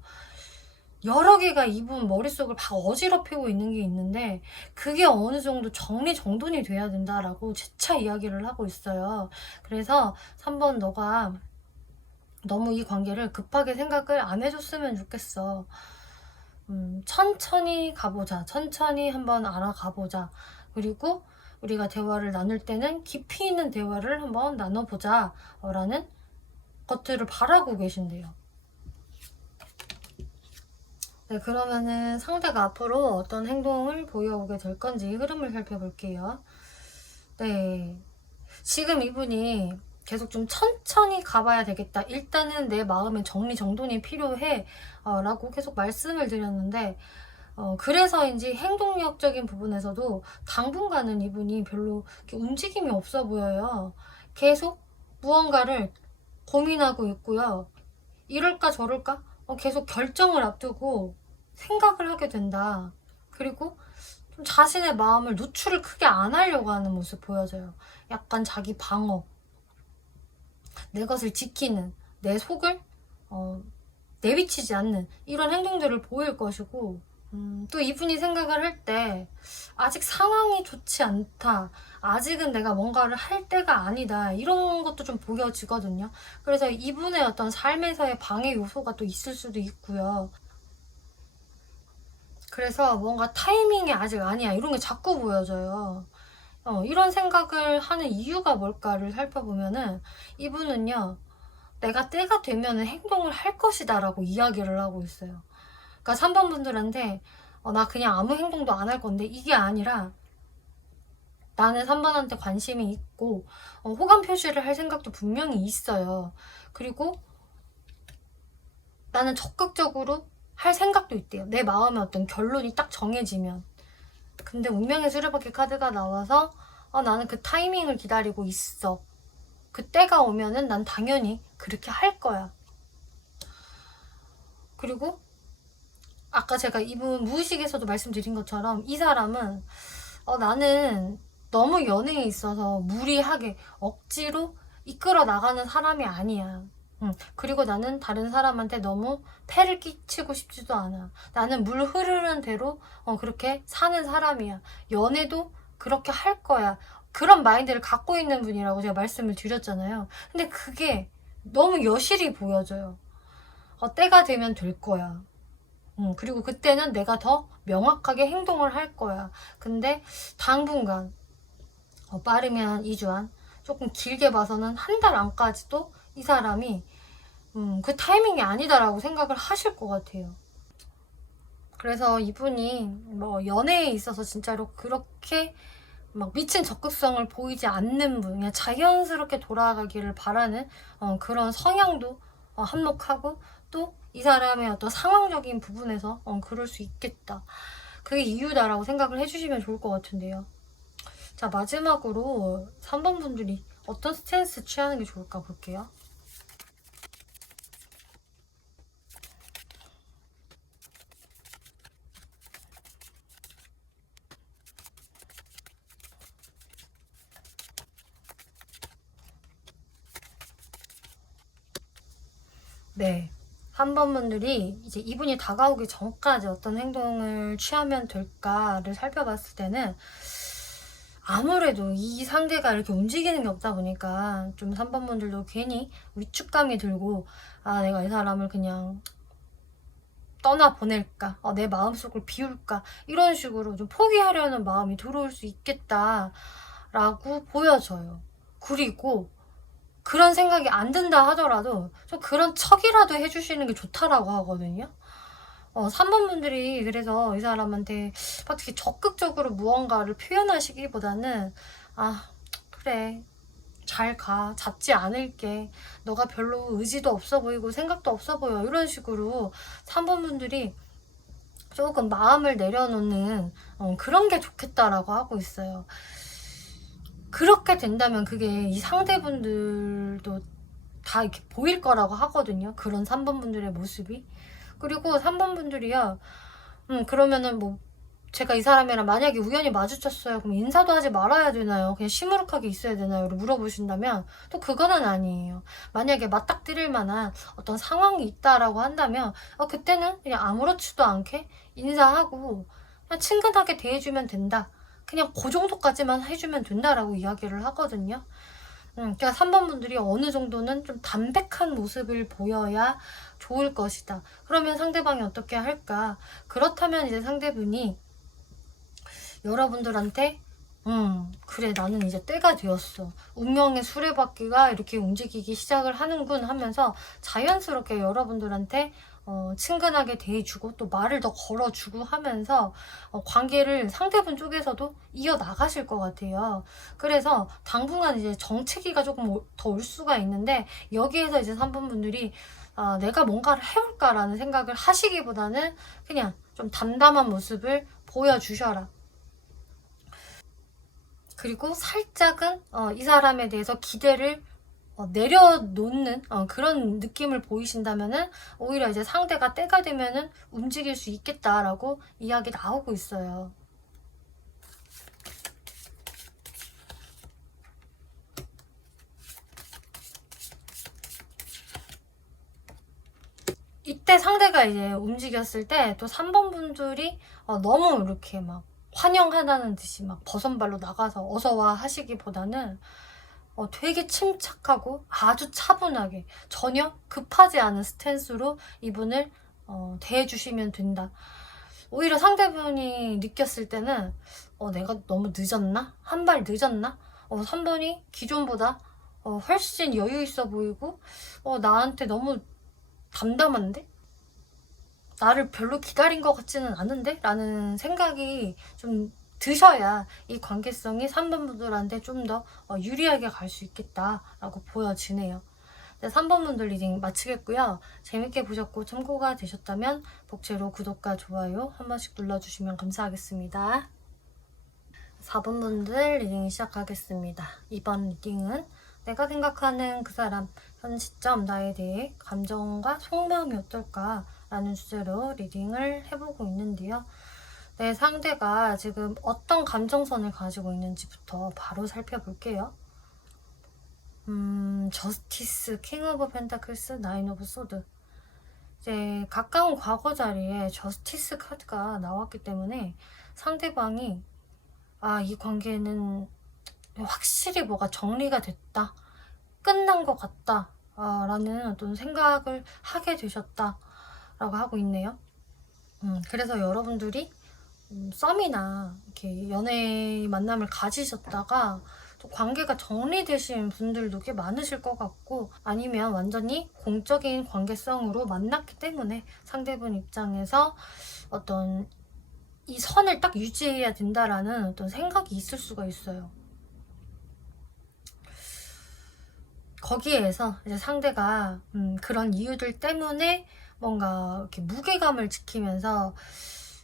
여러 개가 이분 머릿속을 막 어지럽히고 있는 게 있는데 그게 어느 정도 정리정돈이 돼야 된다라고 재차 이야기를 하고 있어요. 그래서 3번 너가 너무 이 관계를 급하게 생각을 안 해줬으면 좋겠어. 천천히 가보자. 천천히 한번 알아가보자. 그리고 우리가 대화를 나눌 때는 깊이 있는 대화를 한번 나눠보자. 라는 것들을 바라고 계신데요. 네, 그러면은 상대가 앞으로 어떤 행동을 보여오게 될 건지 흐름을 살펴볼게요. 네. 지금 이분이 계속 좀 천천히 가봐야 되겠다. 일단은 내 마음의 정리정돈이 필요해. 라고 계속 말씀을 드렸는데, 그래서인지 행동력적인 부분에서도 당분간은 이분이 별로 움직임이 없어 보여요. 계속 무언가를 고민하고 있고요. 이럴까 저럴까? 계속 결정을 앞두고 생각을 하게 된다. 그리고 좀 자신의 마음을 노출을 크게 안 하려고 하는 모습 보여져요. 약간 자기 방어. 내 것을 지키는, 내 속을 내비치지 않는 이런 행동들을 보일 것이고 또 이분이 생각을 할 때 아직 상황이 좋지 않다. 아직은 내가 뭔가를 할 때가 아니다. 이런 것도 좀 보여지거든요. 그래서 이분의 어떤 삶에서의 방해 요소가 또 있을 수도 있고요. 그래서 뭔가 타이밍이 아직 아니야. 이런 게 자꾸 보여져요. 이런 생각을 하는 이유가 뭘까를 살펴보면은 이분은요. 내가 때가 되면 행동을 할 것이다 라고 이야기를 하고 있어요. 그러니까 3번 분들한테 나 그냥 아무 행동도 안 할 건데 이게 아니라 나는 3번한테 관심이 있고 호감 표시를 할 생각도 분명히 있어요. 그리고 나는 적극적으로 할 생각도 있대요. 내 마음의 어떤 결론이 딱 정해지면. 근데 운명의 수레바퀴 카드가 나와서 나는 그 타이밍을 기다리고 있어. 그때가 오면은 난 당연히 그렇게 할 거야. 그리고 아까 제가 이분 무의식에서도 말씀드린 것처럼 이 사람은 나는 너무 연애에 있어서 무리하게 억지로 이끌어 나가는 사람이 아니야. 그리고 나는 다른 사람한테 너무 폐를 끼치고 싶지도 않아. 나는 물 흐르는 대로 그렇게 사는 사람이야. 연애도 그렇게 할 거야. 그런 마인드를 갖고 있는 분이라고 제가 말씀을 드렸잖아요. 근데 그게 너무 여실히 보여져요. 때가 되면 될 거야. 그리고 그때는 내가 더 명확하게 행동을 할 거야. 근데 당분간 빠르면 2주 안, 조금 길게 봐서는 한 달 안까지도 이 사람이 그 타이밍이 아니다라고 생각을 하실 것 같아요. 그래서 이분이 뭐 연애에 있어서 진짜로 그렇게 막 미친 적극성을 보이지 않는 분, 그냥 자연스럽게 돌아가기를 바라는 그런 성향도 한몫하고, 또 이 사람의 어떤 상황적인 부분에서 그럴 수 있겠다. 그게 이유다라고 생각을 해주시면 좋을 것 같은데요. 자, 마지막으로 3번 분들이 어떤 스탠스 취하는 게 좋을까 볼게요. 네. 3번 분들이 이제 이분이 다가오기 전까지 어떤 행동을 취하면 될까를 살펴봤을 때는 아무래도 이 상대가 이렇게 움직이는 게 없다 보니까 좀 3번 분들도 괜히 위축감이 들고, 내가 이 사람을 그냥 떠나보낼까, 내 마음속을 비울까, 이런 식으로 좀 포기하려는 마음이 들어올 수 있겠다라고 보여져요. 그리고 그런 생각이 안 든다 하더라도 좀 그런 척이라도 해주시는 게 좋다라고 하거든요. 3번 분들이 그래서 이 사람한테 어떻게 적극적으로 무언가를 표현하시기보다는 그래, 잘 가, 잡지 않을게, 너가 별로 의지도 없어 보이고 생각도 없어 보여, 이런 식으로 3번 분들이 조금 마음을 내려놓는 그런 게 좋겠다라고 하고 있어요. 그렇게 된다면 그게 이 상대분들도 다 이렇게 보일 거라고 하거든요. 그런 3번 분들의 모습이. 그리고 3번 분들이요, 그러면은 뭐 제가 이 사람이랑 만약에 우연히 마주쳤어요. 그럼 인사도 하지 말아야 되나요? 그냥 시무룩하게 있어야 되나요? 물어보신다면 또 그거는 아니에요. 만약에 맞닥뜨릴 만한 어떤 상황이 있다라고 한다면 그때는 그냥 아무렇지도 않게 인사하고 그냥 친근하게 대해주면 된다. 그냥 그 정도까지만 해주면 된다라고 이야기를 하거든요. 그러니까 3번 분들이 어느 정도는 좀 담백한 모습을 보여야 좋을 것이다. 그러면 상대방이 어떻게 할까? 그렇다면 이제 상대분이 여러분들한테 그래, 나는 이제 때가 되었어. 운명의 수레바퀴가 이렇게 움직이기 시작을 하는군 하면서 자연스럽게 여러분들한테 친근하게 대해주고 또 말을 더 걸어주고 하면서 관계를 상대분 쪽에서도 이어나가실 것 같아요. 그래서 당분간 이제 정체기가 조금 더 올 수가 있는데, 여기에서 이제 3번 분들이 내가 뭔가를 해볼까라는 생각을 하시기보다는 그냥 좀 담담한 모습을 보여주셔라. 그리고 살짝은 이 사람에 대해서 기대를 내려놓는 그런 느낌을 보이신다면은 오히려 이제 상대가 때가 되면은 움직일 수 있겠다라고 이야기 나오고 있어요. 이때 상대가 이제 움직였을 때 또 3번 분들이 너무 이렇게 막 환영하다는 듯이 막 버선발로 나가서 어서와 하시기보다는 되게 침착하고 아주 차분하게 전혀 급하지 않은 스탠스로 이분을 대해주시면 된다. 오히려 상대분이 느꼈을 때는 내가 너무 늦었나? 한 발 늦었나? 3번이 기존보다 훨씬 여유 있어 보이고 나한테 너무 담담한데? 나를 별로 기다린 것 같지는 않은데? 라는 생각이 좀 드셔야 이 관계성이 3번 분들한테 좀 더 유리하게 갈 수 있겠다라고 보여지네요. 네, 3번 분들 리딩 마치겠고요. 재밌게 보셨고 참고가 되셨다면 복제로 구독과 좋아요 한 번씩 눌러주시면 감사하겠습니다. 4번 분들 리딩 시작하겠습니다. 이번 리딩은 내가 생각하는 그 사람, 현 시점 나에 대해 감정과 속마음이 어떨까 라는 주제로 리딩을 해보고 있는데요. 내 상대가 지금 어떤 감정선을 가지고 있는지부터 바로 살펴볼게요. 저스티스, 킹 오브 펜타클스, 나인 오브 소드. 이제 가까운 과거 자리에 저스티스 카드가 나왔기 때문에 상대방이 이 관계는 확실히 뭐가 정리가 됐다, 끝난 것 같다 라는 어떤 생각을 하게 되셨다 라고 하고 있네요. 그래서 여러분들이 썸이나 이렇게 연애 만남을 가지셨다가 또 관계가 정리되신 분들도 꽤 많으실 것 같고, 아니면 완전히 공적인 관계성으로 만났기 때문에 상대분 입장에서 어떤 이 선을 딱 유지해야 된다라는 어떤 생각이 있을 수가 있어요. 거기에서 이제 상대가 그런 이유들 때문에 뭔가 이렇게 무게감을 지키면서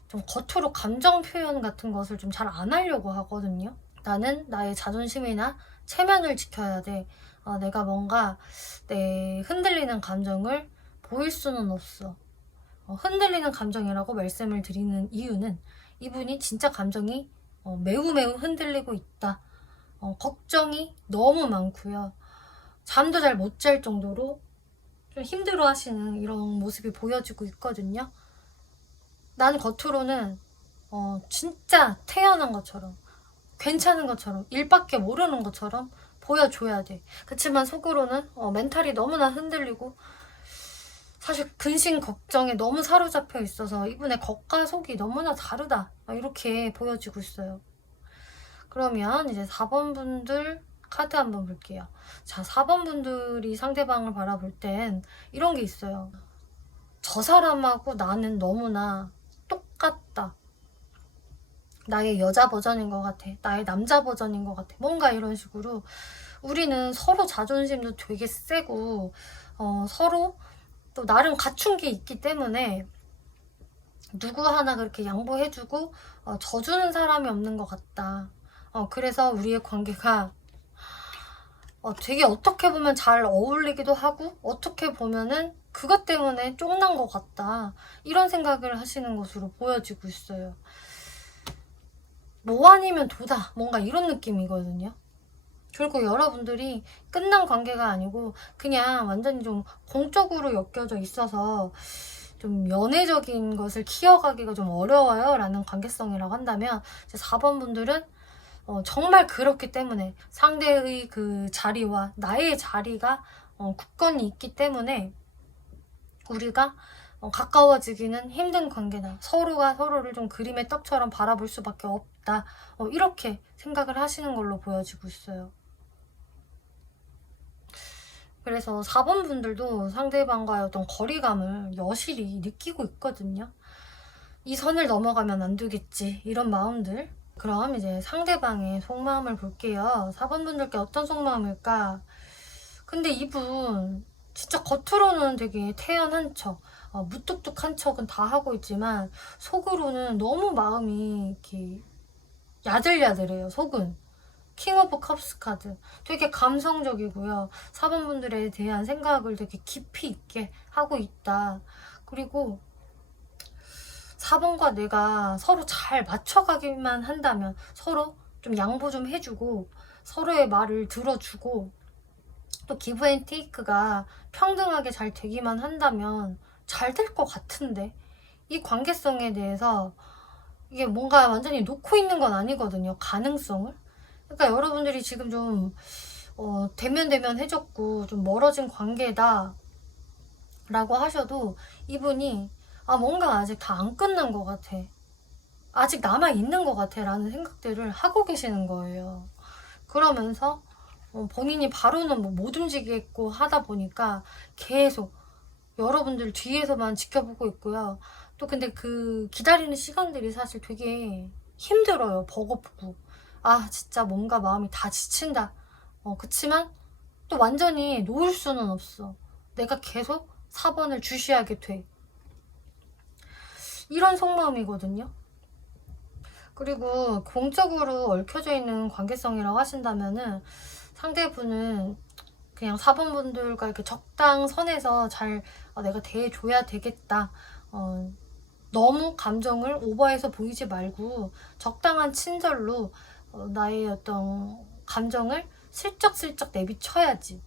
좀 겉으로 감정 표현 같은 것을 좀 잘 안 하려고 하거든요. 나는 나의 자존심이나 체면을 지켜야 돼. 내가 뭔가 내 흔들리는 감정을 보일 수는 없어. 흔들리는 감정이라고 말씀을 드리는 이유는 이분이 진짜 감정이 매우 흔들리고 있다. 걱정이 너무 많고요. 잠도 잘 못 잘 정도로 좀 힘들어 하시는 이런 모습이 보여지고 있거든요. 난 겉으로는 진짜 태어난 것처럼, 괜찮은 것처럼, 일밖에 모르는 것처럼 보여줘야 돼. 그치만 속으로는 멘탈이 너무나 흔들리고 사실 근심 걱정에 너무 사로잡혀 있어서 이분의 겉과 속이 너무나 다르다, 이렇게 보여지고 있어요. 그러면 이제 4번 분들 카드 한번 볼게요. 자, 4번 분들이 상대방을 바라볼 땐 이런 게 있어요. 저 사람하고 나는 너무나 똑같다. 나의 여자 버전인 것 같아. 나의 남자 버전인 것 같아. 뭔가 이런 식으로 우리는 서로 자존심도 되게 세고 서로 또 나름 갖춘 게 있기 때문에 누구 하나 그렇게 양보해주고 져주는 사람이 없는 것 같다. 그래서 우리의 관계가 되게 어떻게 보면 잘 어울리기도 하고 어떻게 보면은 그것 때문에 쫑난 것 같다, 이런 생각을 하시는 것으로 보여지고 있어요. 뭐 아니면 도다, 뭔가 이런 느낌이거든요. 결국 여러분들이 끝난 관계가 아니고 그냥 완전히 좀 공적으로 엮여져 있어서 좀 연애적인 것을 키워가기가 좀 어려워요 라는 관계성이라고 한다면, 이제 4번 분들은 정말 그렇기 때문에 상대의 그 자리와 나의 자리가 굳건히 있기 때문에 우리가 가까워지기는 힘든 관계다, 서로가 서로를 좀 그림의 떡처럼 바라볼 수밖에 없다, 이렇게 생각을 하시는 걸로 보여지고 있어요. 그래서 4번 분들도 상대방과의 어떤 거리감을 여실히 느끼고 있거든요. 이 선을 넘어가면 안 되겠지, 이런 마음들. 그럼 이제 상대방의 속마음을 볼게요. 4번 분들께 어떤 속마음일까? 근데 이분 진짜 겉으로는 되게 태연한 척, 무뚝뚝한 척은 다 하고 있지만 속으로는 너무 마음이 이렇게 야들야들해요. 속은. 킹 오브 컵스 카드. 되게 감성적이고요. 4번 분들에 대한 생각을 되게 깊이 있게 하고 있다. 그리고 4번과 내가 서로 잘 맞춰가기만 한다면, 서로 좀 양보 좀 해주고 서로의 말을 들어주고 또 기브 앤 테이크가 평등하게 잘 되기만 한다면 잘 될 것 같은데, 이 관계성에 대해서 이게 뭔가 완전히 놓고 있는 건 아니거든요, 가능성을. 그러니까 여러분들이 지금 좀 대면 해줬고 좀 멀어진 관계다 라고 하셔도 이분이 뭔가 아직 다 안 끝난 것 같아, 아직 남아있는 것 같아 라는 생각들을 하고 계시는 거예요. 그러면서 본인이 바로는 못 움직이겠고 하다 보니까 계속 여러분들 뒤에서만 지켜보고 있고요. 또 근데 그 기다리는 시간들이 사실 되게 힘들어요. 버겁고. 아, 진짜 뭔가 마음이 다 지친다. 그치만 또 완전히 놓을 수는 없어. 내가 계속 4번을 주시하게 돼. 이런 속마음이거든요. 그리고 공적으로 얽혀져 있는 관계성이라고 하신다면은 상대분은 그냥 4번 분들과 이렇게 적당선에서 잘 내가 대해줘야 되겠다. 너무 감정을 오버해서 보이지 말고 적당한 친절로 나의 어떤 감정을 슬쩍슬쩍 내비쳐야지.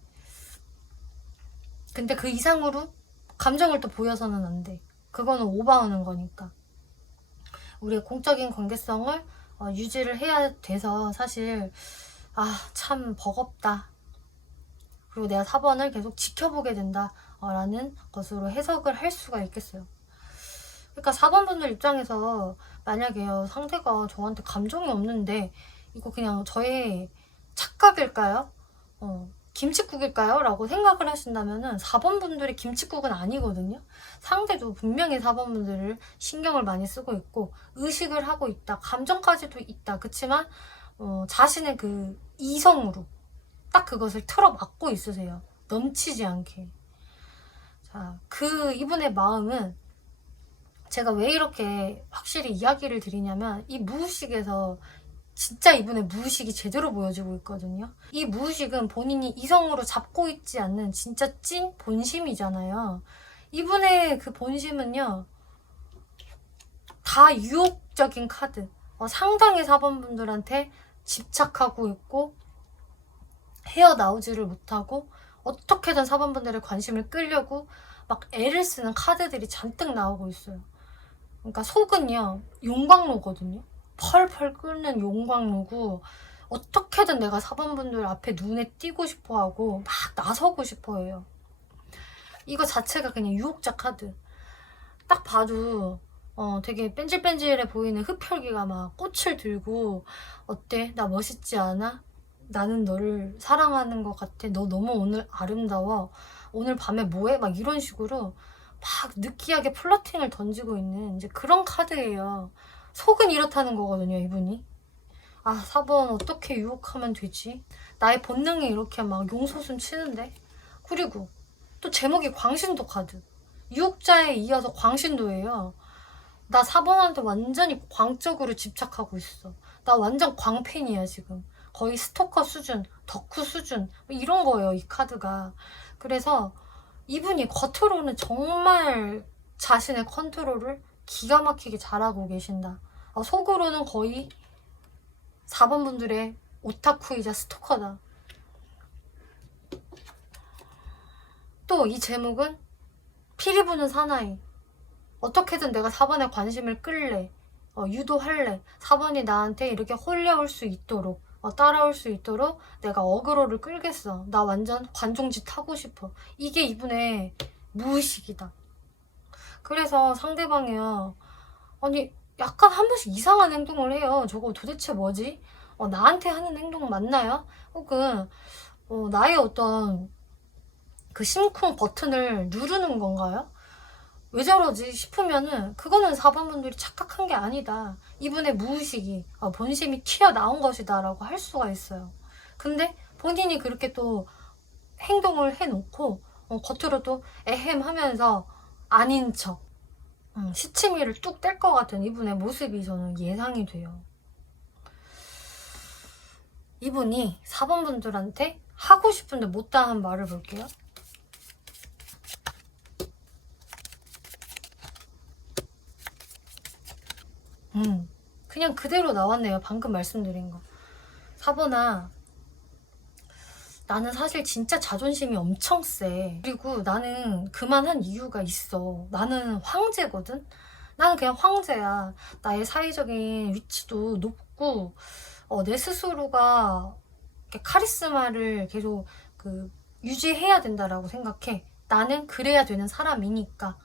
근데 그 이상으로 감정을 또 보여서는 안 돼. 그거는 오버하는 거니까. 우리의 공적인 관계성을 유지를 해야 돼서 사실 참 버겁다. 그리고 내가 4번을 계속 지켜보게 된다 라는 것으로 해석을 할 수가 있겠어요. 그러니까 4번 분들 입장에서 만약에 상대가 저한테 감정이 없는데 이거 그냥 저의 착각일까요? 김칫국일까요? 라고 생각을 하신다면은 4번 분들이 김칫국은 아니거든요. 상대도 분명히 4번 분들을 신경을 많이 쓰고 있고 의식을 하고 있다. 감정까지도 있다. 그치만 자신의 그 이성으로 딱 그것을 틀어막고 있으세요. 넘치지 않게. 자, 이분의 마음은 제가 왜 이렇게 확실히 이야기를 드리냐면 이 무의식에서 진짜 이분의 무의식이 제대로 보여지고 있거든요. 이 무의식은 본인이 이성으로 잡고 있지 않는 진짜 찐 본심이잖아요. 이분의 그 본심은요, 다 유혹적인 카드. 상당히 4번 분들한테 집착하고 있고 헤어나오지를 못하고 어떻게든 4번 분들의 관심을 끌려고 막 애를 쓰는 카드들이 잔뜩 나오고 있어요. 그러니까 속은요, 용광로거든요. 펄펄 끓는 용광로고 어떻게든 내가 4번 분들 앞에 눈에 띄고 싶어하고 막 나서고 싶어해요. 이거 자체가 그냥 유혹자 카드. 딱 봐도 되게 뺀질뺀질해 보이는 흡혈귀가 막 꽃을 들고 어때? 나 멋있지 않아? 나는 너를 사랑하는 것 같아. 너 너무 오늘 아름다워. 오늘 밤에 뭐해? 막 이런 식으로 막 느끼하게 플러팅을 던지고 있는 이제 그런 카드예요. 속은 이렇다는 거거든요, 이분이. 4번 어떻게 유혹하면 되지? 나의 본능이 이렇게 막 용솟음 치는데? 그리고 또 제목이 광신도 카드. 유혹자에 이어서 광신도예요. 나 4번한테 완전히 광적으로 집착하고 있어. 나 완전 광팬이야, 지금. 거의 스토커 수준, 덕후 수준, 이런 거예요, 이 카드가. 그래서 이분이 겉으로는 정말 자신의 컨트롤을 기가 막히게 잘하고 계신다. 속으로는 거의 4번 분들의 오타쿠이자 스토커다. 또 이 제목은 피리 부는 사나이. 어떻게든 내가 4번에 관심을 끌래. 유도할래. 4번이 나한테 이렇게 홀려올 수 있도록 따라올 수 있도록 내가 어그로를 끌겠어. 나 완전 관종짓 하고 싶어. 이게 이분의 무의식이다. 그래서 상대방이요, 아니 약간 한 번씩 이상한 행동을 해요. 저거 도대체 뭐지? 나한테 하는 행동 맞나요? 혹은 나의 어떤 그 심쿵 버튼을 누르는 건가요? 왜 저러지 싶으면은 그거는 4번 분들이 착각한 게 아니다. 이분의 무의식이 본심이 튀어나온 것이다 라고 할 수가 있어요. 근데 본인이 그렇게 또 행동을 해놓고 겉으로 또 에헴 하면서 아닌 척 시치미를 뚝 뗄 것 같은 이분의 모습이 저는 예상이 돼요. 이분이 4번 분들한테 하고 싶은데 못다한 말을 볼게요. 그냥 그대로 나왔네요. 방금 말씀드린 거. 4번아, 나는 사실 진짜 자존심이 엄청 세. 그리고 나는 그만한 이유가 있어. 나는 황제거든? 나는 그냥 황제야. 나의 사회적인 위치도 높고, 내 스스로가 카리스마를 계속 유지해야 된다라고 생각해. 나는 그래야 되는 사람이니까.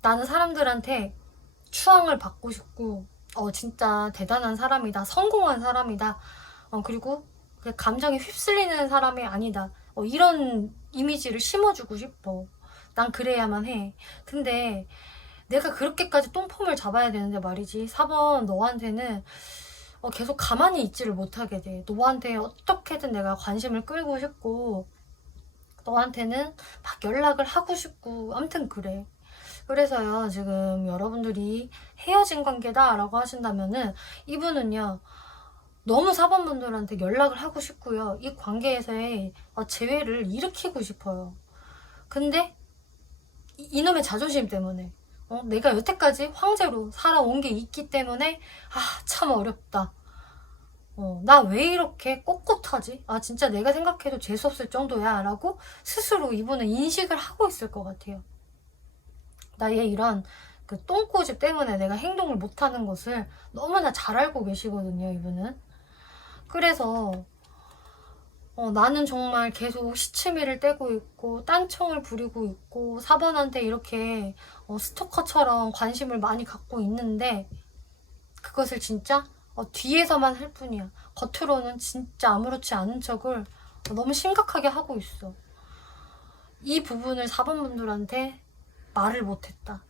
나는 사람들한테 추앙을 받고 싶고 진짜 대단한 사람이다. 성공한 사람이다. 그리고 감정에 휩쓸리는 사람이 아니다. 이런 이미지를 심어주고 싶어. 난 그래야만 해. 근데 내가 그렇게까지 똥폼을 잡아야 되는데 말이지. 4번 너한테는 계속 가만히 있지를 못하게 돼. 너한테 어떻게든 내가 관심을 끌고 싶고 너한테는 막 연락을 하고 싶고 아무튼 그래. 그래서요, 지금 여러분들이 헤어진 관계다 라고 하신다면은 이분은요, 너무 4번 분들한테 연락을 하고 싶고요, 이 관계에서의 재회를 일으키고 싶어요. 근데 이놈의 자존심 때문에 내가 여태까지 황제로 살아온 게 있기 때문에 참 어렵다. 나 왜 이렇게 꼿꼿하지? 진짜 내가 생각해도 재수없을 정도야 라고 스스로 이분은 인식을 하고 있을 것 같아요. 나의 이런 그 똥꼬집 때문에 내가 행동을 못하는 것을 너무나 잘 알고 계시거든요, 이분은. 그래서 나는 정말 계속 시치미를 떼고 있고 딴청을 부리고 있고 4번한테 이렇게 스토커처럼 관심을 많이 갖고 있는데 그것을 진짜 뒤에서만 할 뿐이야. 겉으로는 진짜 아무렇지 않은 척을 너무 심각하게 하고 있어. 이 부분을 4번 분들한테 말을 못했다.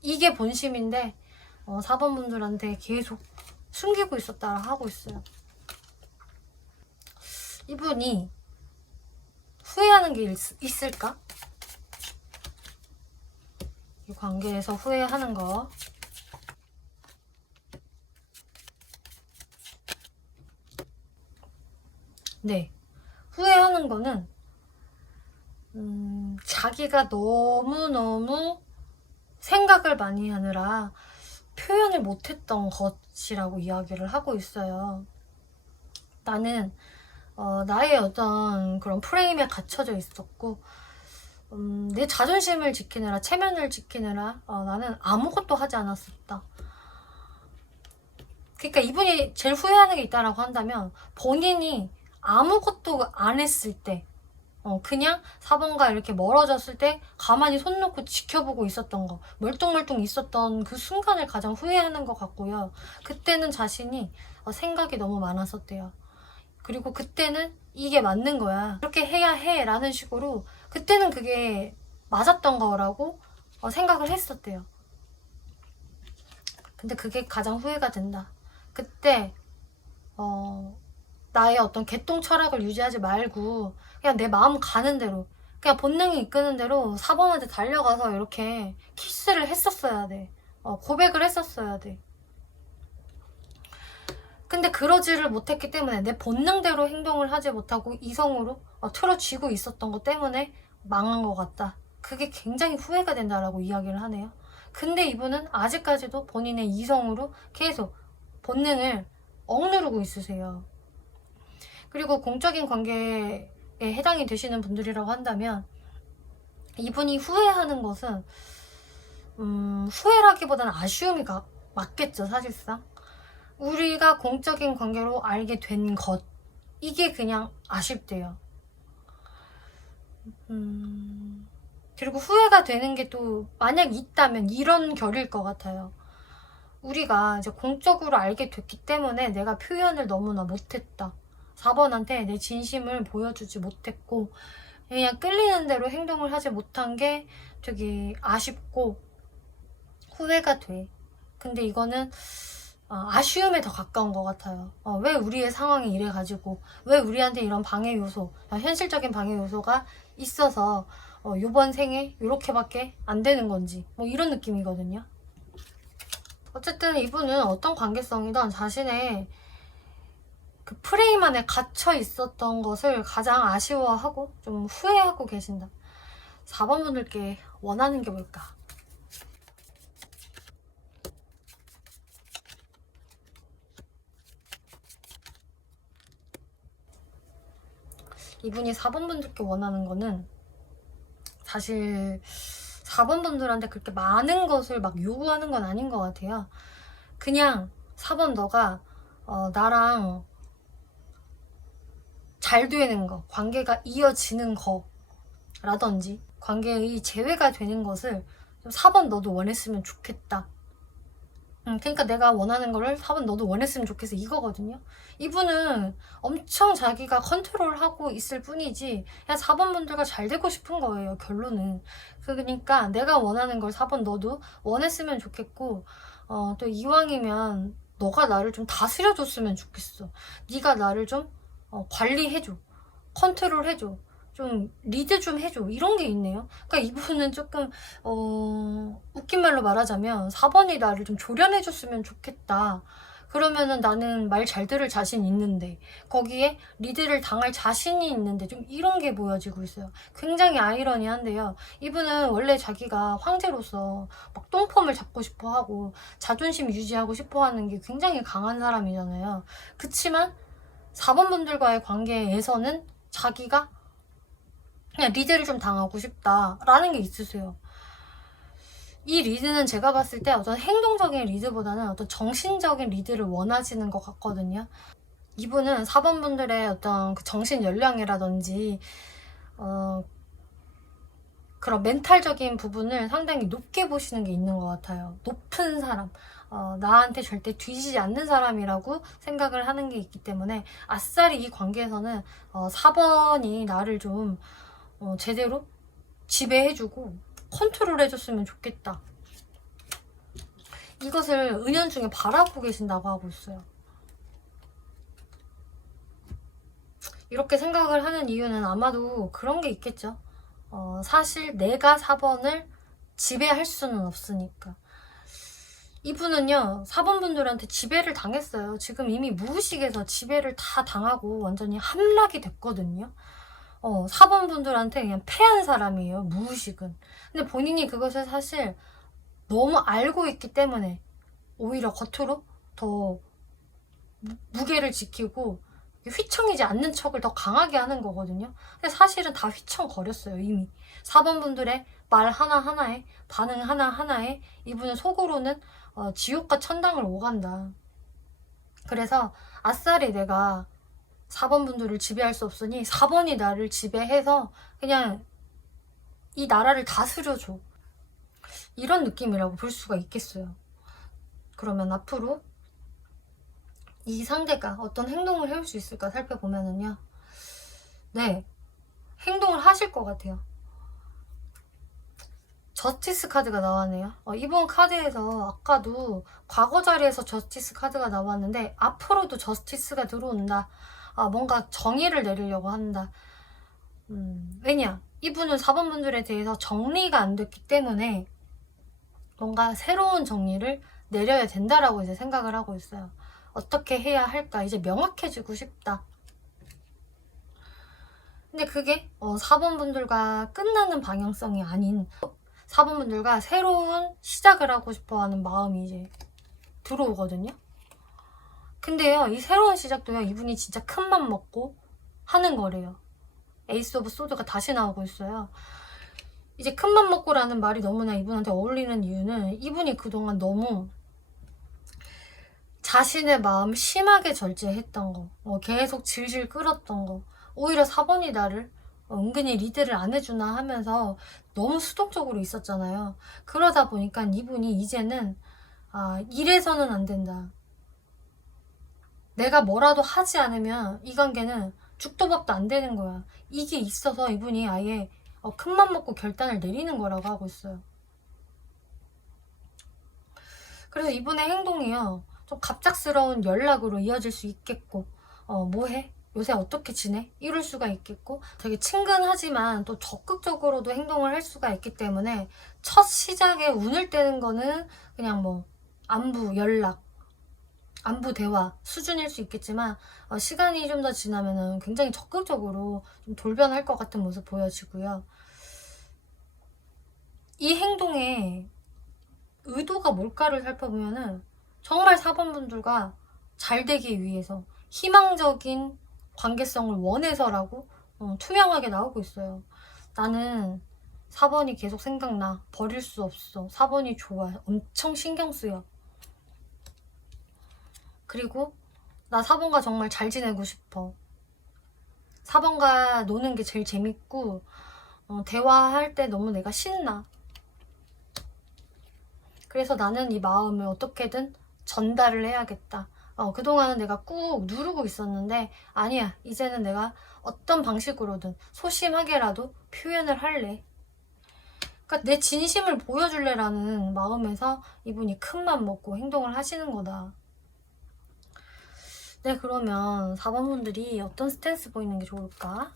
이게 본심인데 4번 분들한테 계속 숨기고 있었다 하고 있어요. 이분이 후회하는 게 있을까? 이 관계에서 후회하는 거. 네. 후회하는 거는 자기가 너무너무 생각을 많이 하느라 표현을 못했던 것이라고 이야기를 하고 있어요. 나는 나의 어떤 그런 프레임에 갇혀져 있었고 내 자존심을 지키느라 체면을 지키느라 나는 아무것도 하지 않았었다. 그러니까 이분이 제일 후회하는 게 있다라고 한다면 본인이 아무것도 안 했을 때 그냥 4번과 이렇게 멀어졌을 때 가만히 손 놓고 지켜보고 있었던 거, 멀뚱멀뚱 있었던 그 순간을 가장 후회하는 것 같고요. 그때는 자신이 생각이 너무 많았었대요. 그리고 그때는 이게 맞는 거야, 이렇게 해야 해 라는 식으로 그때는 그게 맞았던 거라고 생각을 했었대요. 근데 그게 가장 후회가 된다. 그때 나의 어떤 개똥 철학을 유지하지 말고 그냥 내 마음 가는 대로, 그냥 본능이 이끄는 대로 4번한테 달려가서 이렇게 키스를 했었어야 돼. 고백을 했었어야 돼. 근데 그러지를 못했기 때문에 내 본능대로 행동을 하지 못하고 이성으로 틀어쥐고 있었던 것 때문에 망한 것 같다. 그게 굉장히 후회가 된다라고 이야기를 하네요. 근데 이분은 아직까지도 본인의 이성으로 계속 본능을 억누르고 있으세요. 그리고 공적인 관계에 해당이 되시는 분들이라고 한다면 이분이 후회하는 것은 후회라기보다는 아쉬움이 맞겠죠, 사실상. 우리가 공적인 관계로 알게 된 것, 이게 그냥 아쉽대요. 그리고 후회가 되는 게 또 만약 있다면 이런 결일 것 같아요. 우리가 이제 공적으로 알게 됐기 때문에 내가 표현을 너무나 못했다. 4번한테 내 진심을 보여주지 못했고 그냥 끌리는 대로 행동을 하지 못한 게 되게 아쉽고 후회가 돼. 근데 이거는 아쉬움에 더 가까운 것 같아요. 왜 우리의 상황이 이래가지고 왜 우리한테 이런 방해 요소, 현실적인 방해 요소가 있어서 요번 생에 이렇게밖에 안 되는 건지 뭐 이런 느낌이거든요. 어쨌든 이분은 어떤 관계성이든 자신의 그 프레임 안에 갇혀 있었던 것을 가장 아쉬워하고 좀 후회하고 계신다. 4번 분들께 원하는 게 뭘까? 이분이 4번 분들께 원하는 거는 사실 4번 분들한테 그렇게 많은 것을 막 요구하는 건 아닌 것 같아요. 그냥 4번 너가 나랑 잘 되는 거, 관계가 이어지는 거라든지 관계의 재회가 되는 것을 4번 너도 원했으면 좋겠다. 그러니까 내가 원하는 거를 4번 너도 원했으면 좋겠어 이거거든요. 이분은 엄청 자기가 컨트롤하고 있을 뿐이지 그냥 4번 분들과 잘 되고 싶은 거예요, 결론은. 그러니까 내가 원하는 걸 4번 너도 원했으면 좋겠고, 또 이왕이면 너가 나를 좀 다스려줬으면 좋겠어. 네가 나를 좀 관리해줘, 컨트롤해줘, 좀 리드 좀 해줘, 이런 게 있네요. 그러니까 이분은 조금 웃긴 말로 말하자면 4번이 나를 좀 조련해줬으면 좋겠다. 그러면은 나는 말 잘 들을 자신 있는데, 거기에 리드를 당할 자신이 있는데, 좀 이런 게 보여지고 있어요. 굉장히 아이러니한데요. 이분은 원래 자기가 황제로서 막 똥폼을 잡고 싶어 하고 자존심 유지하고 싶어 하는 게 굉장히 강한 사람이잖아요. 그치만 4번 분들과의 관계에서는 자기가 그냥 리드를 좀 당하고 싶다라는 게 있으세요. 이 리드는 제가 봤을 때 어떤 행동적인 리드보다는 어떤 정신적인 리드를 원하시는 것 같거든요. 이분은 4번 분들의 어떤 그 정신 연령이라든지 그런 멘탈적인 부분을 상당히 높게 보시는 게 있는 것 같아요. 높은 사람, 나한테 절대 뒤지지 않는 사람이라고 생각을 하는 게 있기 때문에 아싸리 이 관계에서는 4번이 나를 좀 제대로 지배해주고 컨트롤해줬으면 좋겠다. 이것을 은연중에 바라고 계신다고 하고 있어요. 이렇게 생각을 하는 이유는 아마도 그런 게 있겠죠. 사실 내가 4번을 지배할 수는 없으니까. 이분은요, 4번 분들한테 지배를 당했어요. 지금 이미 무의식에서 지배를 다 당하고 완전히 함락이 됐거든요. 4번 분들한테 그냥 패한 사람이에요, 무의식은. 근데 본인이 그것을 사실 너무 알고 있기 때문에 오히려 겉으로 더 무게를 지키고 휘청이지 않는 척을 더 강하게 하는 거거든요. 근데 사실은 다 휘청거렸어요, 이미. 4번 분들의 말 하나하나에, 반응 하나하나에 이분은 속으로는 지옥과 천당을 오간다. 그래서 아싸리 내가 4번 분들을 지배할 수 없으니 4번이 나를 지배해서 그냥 이 나라를 다스려줘. 이런 느낌이라고 볼 수가 있겠어요. 그러면 앞으로 이 상대가 어떤 행동을 해올 수 있을까 살펴보면은요. 네, 행동을 하실 것 같아요. 저스티스 카드가 나왔네요. 이번 카드에서 아까도 과거 자리에서 저스티스 카드가 나왔는데 앞으로도 저스티스가 들어온다. 뭔가 정의를 내리려고 한다. 왜냐? 이분은 4번 분들에 대해서 정리가 안 됐기 때문에 뭔가 새로운 정리를 내려야 된다라고 이제 생각을 하고 있어요. 어떻게 해야 할까? 이제 명확해지고 싶다. 근데 그게 4번 분들과 끝나는 방향성이 아닌 4번 분들과 새로운 시작을 하고 싶어 하는 마음이 이제 들어오거든요. 근데요, 이 새로운 시작도요, 이분이 진짜 큰 맘 먹고 하는 거래요. 에이스 오브 소드가 다시 나오고 있어요. 이제 큰 맘 먹고라는 말이 너무나 이분한테 어울리는 이유는 이분이 그동안 너무 자신의 마음 심하게 절제했던 거, 계속 질질 끌었던 거, 오히려 4번이 나를 은근히 리드를 안 해주나 하면서 너무 수동적으로 있었잖아요. 그러다 보니까 이분이 이제는 이래서는 안 된다. 내가 뭐라도 하지 않으면 이 관계는 죽도 밥도 안 되는 거야. 이게 있어서 이분이 아예 큰맘 먹고 결단을 내리는 거라고 하고 있어요. 그래서 이분의 행동이요, 좀 갑작스러운 연락으로 이어질 수 있겠고, 뭐해? 요새 어떻게 지내? 이럴 수가 있겠고, 되게 친근하지만 또 적극적으로도 행동을 할 수가 있기 때문에 첫 시작에 운을 떼는 거는 그냥 뭐 안부 연락, 안부 대화 수준일 수 있겠지만 시간이 좀 더 지나면은 굉장히 적극적으로 좀 돌변할 것 같은 모습 보여지고요. 이 행동에 의도가 뭘까를 살펴보면은 정말 4번 분들과 잘 되기 위해서 희망적인 관계성을 원해서라고 투명하게 나오고 있어요. 나는 4번이 계속 생각나. 버릴 수 없어. 4번이 좋아. 엄청 신경 쓰여. 그리고 나 4번과 정말 잘 지내고 싶어. 4번과 노는 게 제일 재밌고 대화할 때 너무 내가 신나. 그래서 나는 이 마음을 어떻게든 전달을 해야겠다. 그동안은 내가 꾹 누르고 있었는데 아니야. 이제는 내가 어떤 방식으로든 소심하게라도 표현을 할래. 그러니까 내 진심을 보여줄래라는 마음에서 이분이 큰맘 먹고 행동을 하시는 거다. 네, 그러면 4번 분들이 어떤 스탠스 보이는 게 좋을까?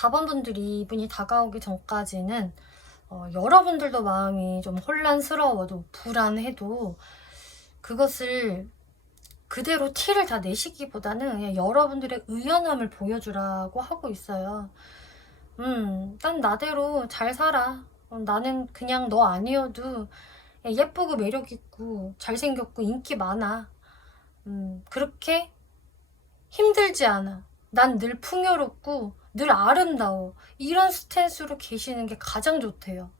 (4번) 분들이 이분이 다가오기 전까지는 여러분들도 마음이 좀 혼란스러워도 불안해도 그것을 그대로 티를 다 내시기보다는 그냥 여러분들의 의연함을 보여주라고 하고 있어요. 난 나대로 잘 살아. 나는 그냥 너 아니어도 예쁘고 매력있고 잘생겼고 인기 많아. 그렇게 힘들지 않아. 난 늘 풍요롭고 늘 아름다워. 이런 스탠스로 계시는 게 가장 좋대요.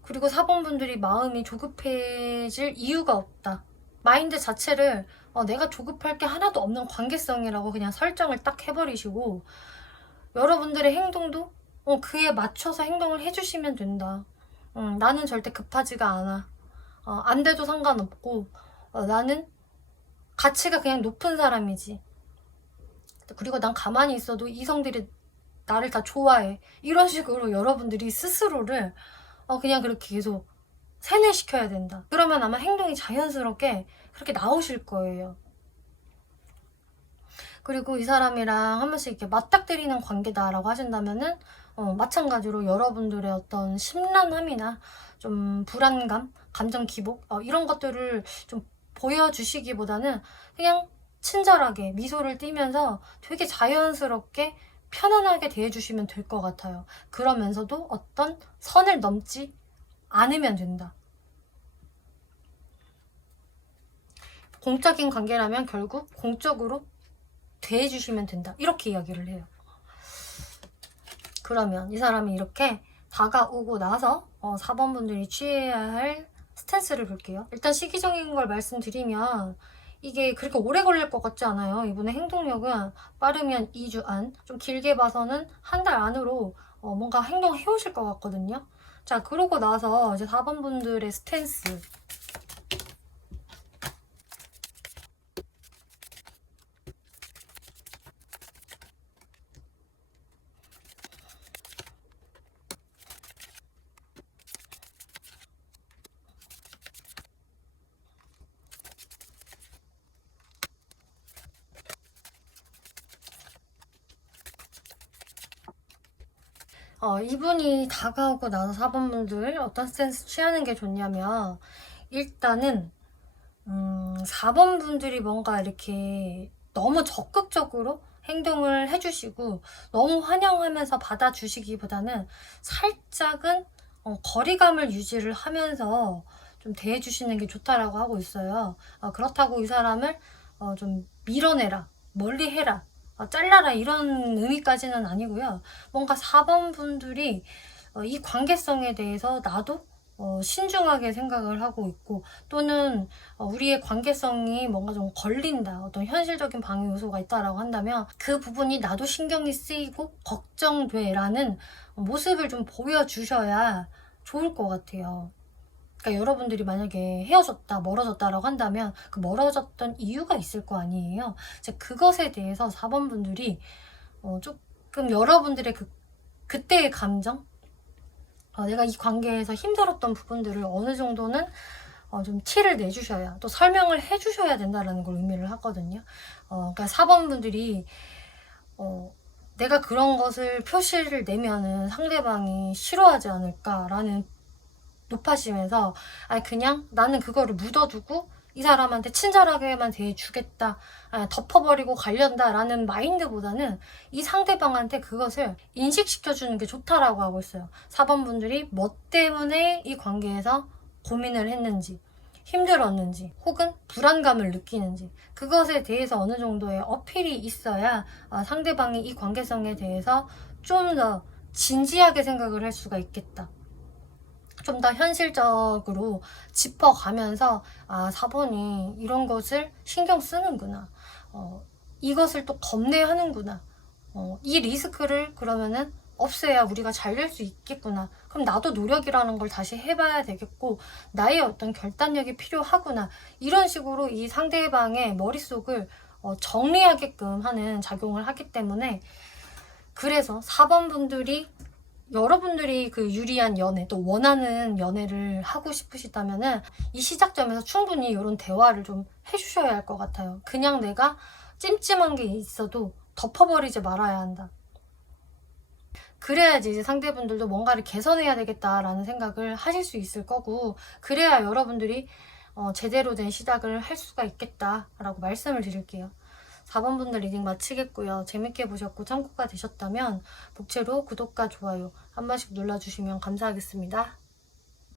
그리고 4번 분들이 마음이 조급해질 이유가 없다. 마인드 자체를 내가 조급할 게 하나도 없는 관계성이라고 그냥 설정을 딱 해버리시고 여러분들의 행동도 그에 맞춰서 행동을 해주시면 된다. 나는 절대 급하지가 않아. 안 돼도 상관없고 나는 가치가 그냥 높은 사람이지. 그리고 난 가만히 있어도 이성들이 나를 다 좋아해. 이런 식으로 여러분들이 스스로를 그냥 그렇게 계속 세뇌시켜야 된다. 그러면 아마 행동이 자연스럽게 그렇게 나오실 거예요. 그리고 이 사람이랑 한 번씩 이렇게 맞닥뜨리는 관계다라고 하신다면은 마찬가지로 여러분들의 어떤 심란함이나 좀 불안감, 감정 기복 이런 것들을 좀 보여주시기보다는 그냥 친절하게 미소를 띠면서 되게 자연스럽게 편안하게 대해주시면 될 것 같아요. 그러면서도 어떤 선을 넘지 않으면 된다. 공적인 관계라면 결국 공적으로 대해주시면 된다. 이렇게 이야기를 해요. 그러면 이 사람이 이렇게 다가오고 나서 4번 분들이 취해야 할 스탠스를 볼게요. 일단 시기적인 걸 말씀드리면 이게 그렇게 오래 걸릴 것 같지 않아요. 이분의 행동력은 빠르면 2주 안, 좀 길게 봐서는 한 달 안으로 뭔가 행동해 오실 것 같거든요. 자, 그러고 나서 이제 4번 분들의 스탠스. 이분이 다가오고 나서 4번 분들 어떤 스탠스 취하는 게 좋냐면 일단은 4번 분들이 뭔가 이렇게 너무 적극적으로 행동을 해주시고 너무 환영하면서 받아주시기보다는 살짝은 거리감을 유지를 하면서 좀 대해주시는 게 좋다라고 하고 있어요. 그렇다고 이 사람을 좀 밀어내라, 멀리 해라, 잘라라 이런 의미까지는 아니고요. 뭔가 4번 분들이 이 관계성에 대해서 나도 신중하게 생각을 하고 있고 또는 우리의 관계성이 뭔가 좀 걸린다, 어떤 현실적인 방해 요소가 있다라고 한다면 그 부분이 나도 신경이 쓰이고 걱정돼 라는 모습을 좀 보여주셔야 좋을 것 같아요. 그러니까 여러분들이 만약에 헤어졌다, 멀어졌다라고 한다면 그 멀어졌던 이유가 있을 거 아니에요. 이제 그것에 대해서 4번 분들이 조금 여러분들의 그때의 감정, 내가 이 관계에서 힘들었던 부분들을 어느 정도는 좀 티를 내주셔야, 또 설명을 해주셔야 된다는 걸 의미를 하거든요. 그러니까 4번 분들이 내가 그런 것을 표시를 내면은 상대방이 싫어하지 않을까라는 높아지면서 그냥 나는 그거를 묻어두고 이 사람한테 친절하게만 대해주겠다, 덮어버리고 가련다 라는 마인드보다는 이 상대방한테 그것을 인식시켜주는 게 좋다라고 하고 있어요. 4번 분들이 뭐 때문에 이 관계에서 고민을 했는지, 힘들었는지, 혹은 불안감을 느끼는지 그것에 대해서 어느 정도의 어필이 있어야 상대방이 이 관계성에 대해서 좀 더 진지하게 생각을 할 수가 있겠다. 좀 더 현실적으로 짚어가면서 4번이 이런 것을 신경 쓰는구나. 이것을 또 겁내하는구나. 이 리스크를 그러면은 없애야 우리가 잘 될 수 있겠구나. 그럼 나도 노력이라는 걸 다시 해봐야 되겠고, 나의 어떤 결단력이 필요하구나. 이런 식으로 이 상대방의 머릿속을 정리하게끔 하는 작용을 하기 때문에, 그래서 4번 분들이 여러분들이 그 유리한 연애, 또 원하는 연애를 하고 싶으시다면은 이 시작점에서 충분히 이런 대화를 좀 해주셔야 할 것 같아요. 그냥 내가 찜찜한 게 있어도 덮어버리지 말아야 한다. 그래야지 이제 상대분들도 뭔가를 개선해야 되겠다라는 생각을 하실 수 있을 거고, 그래야 여러분들이 제대로 된 시작을 할 수가 있겠다라고 말씀을 드릴게요. 4번 분들 리딩 마치겠고요. 재밌게 보셨고 참고가 되셨다면 복채로 구독과 좋아요 한 번씩 눌러주시면 감사하겠습니다.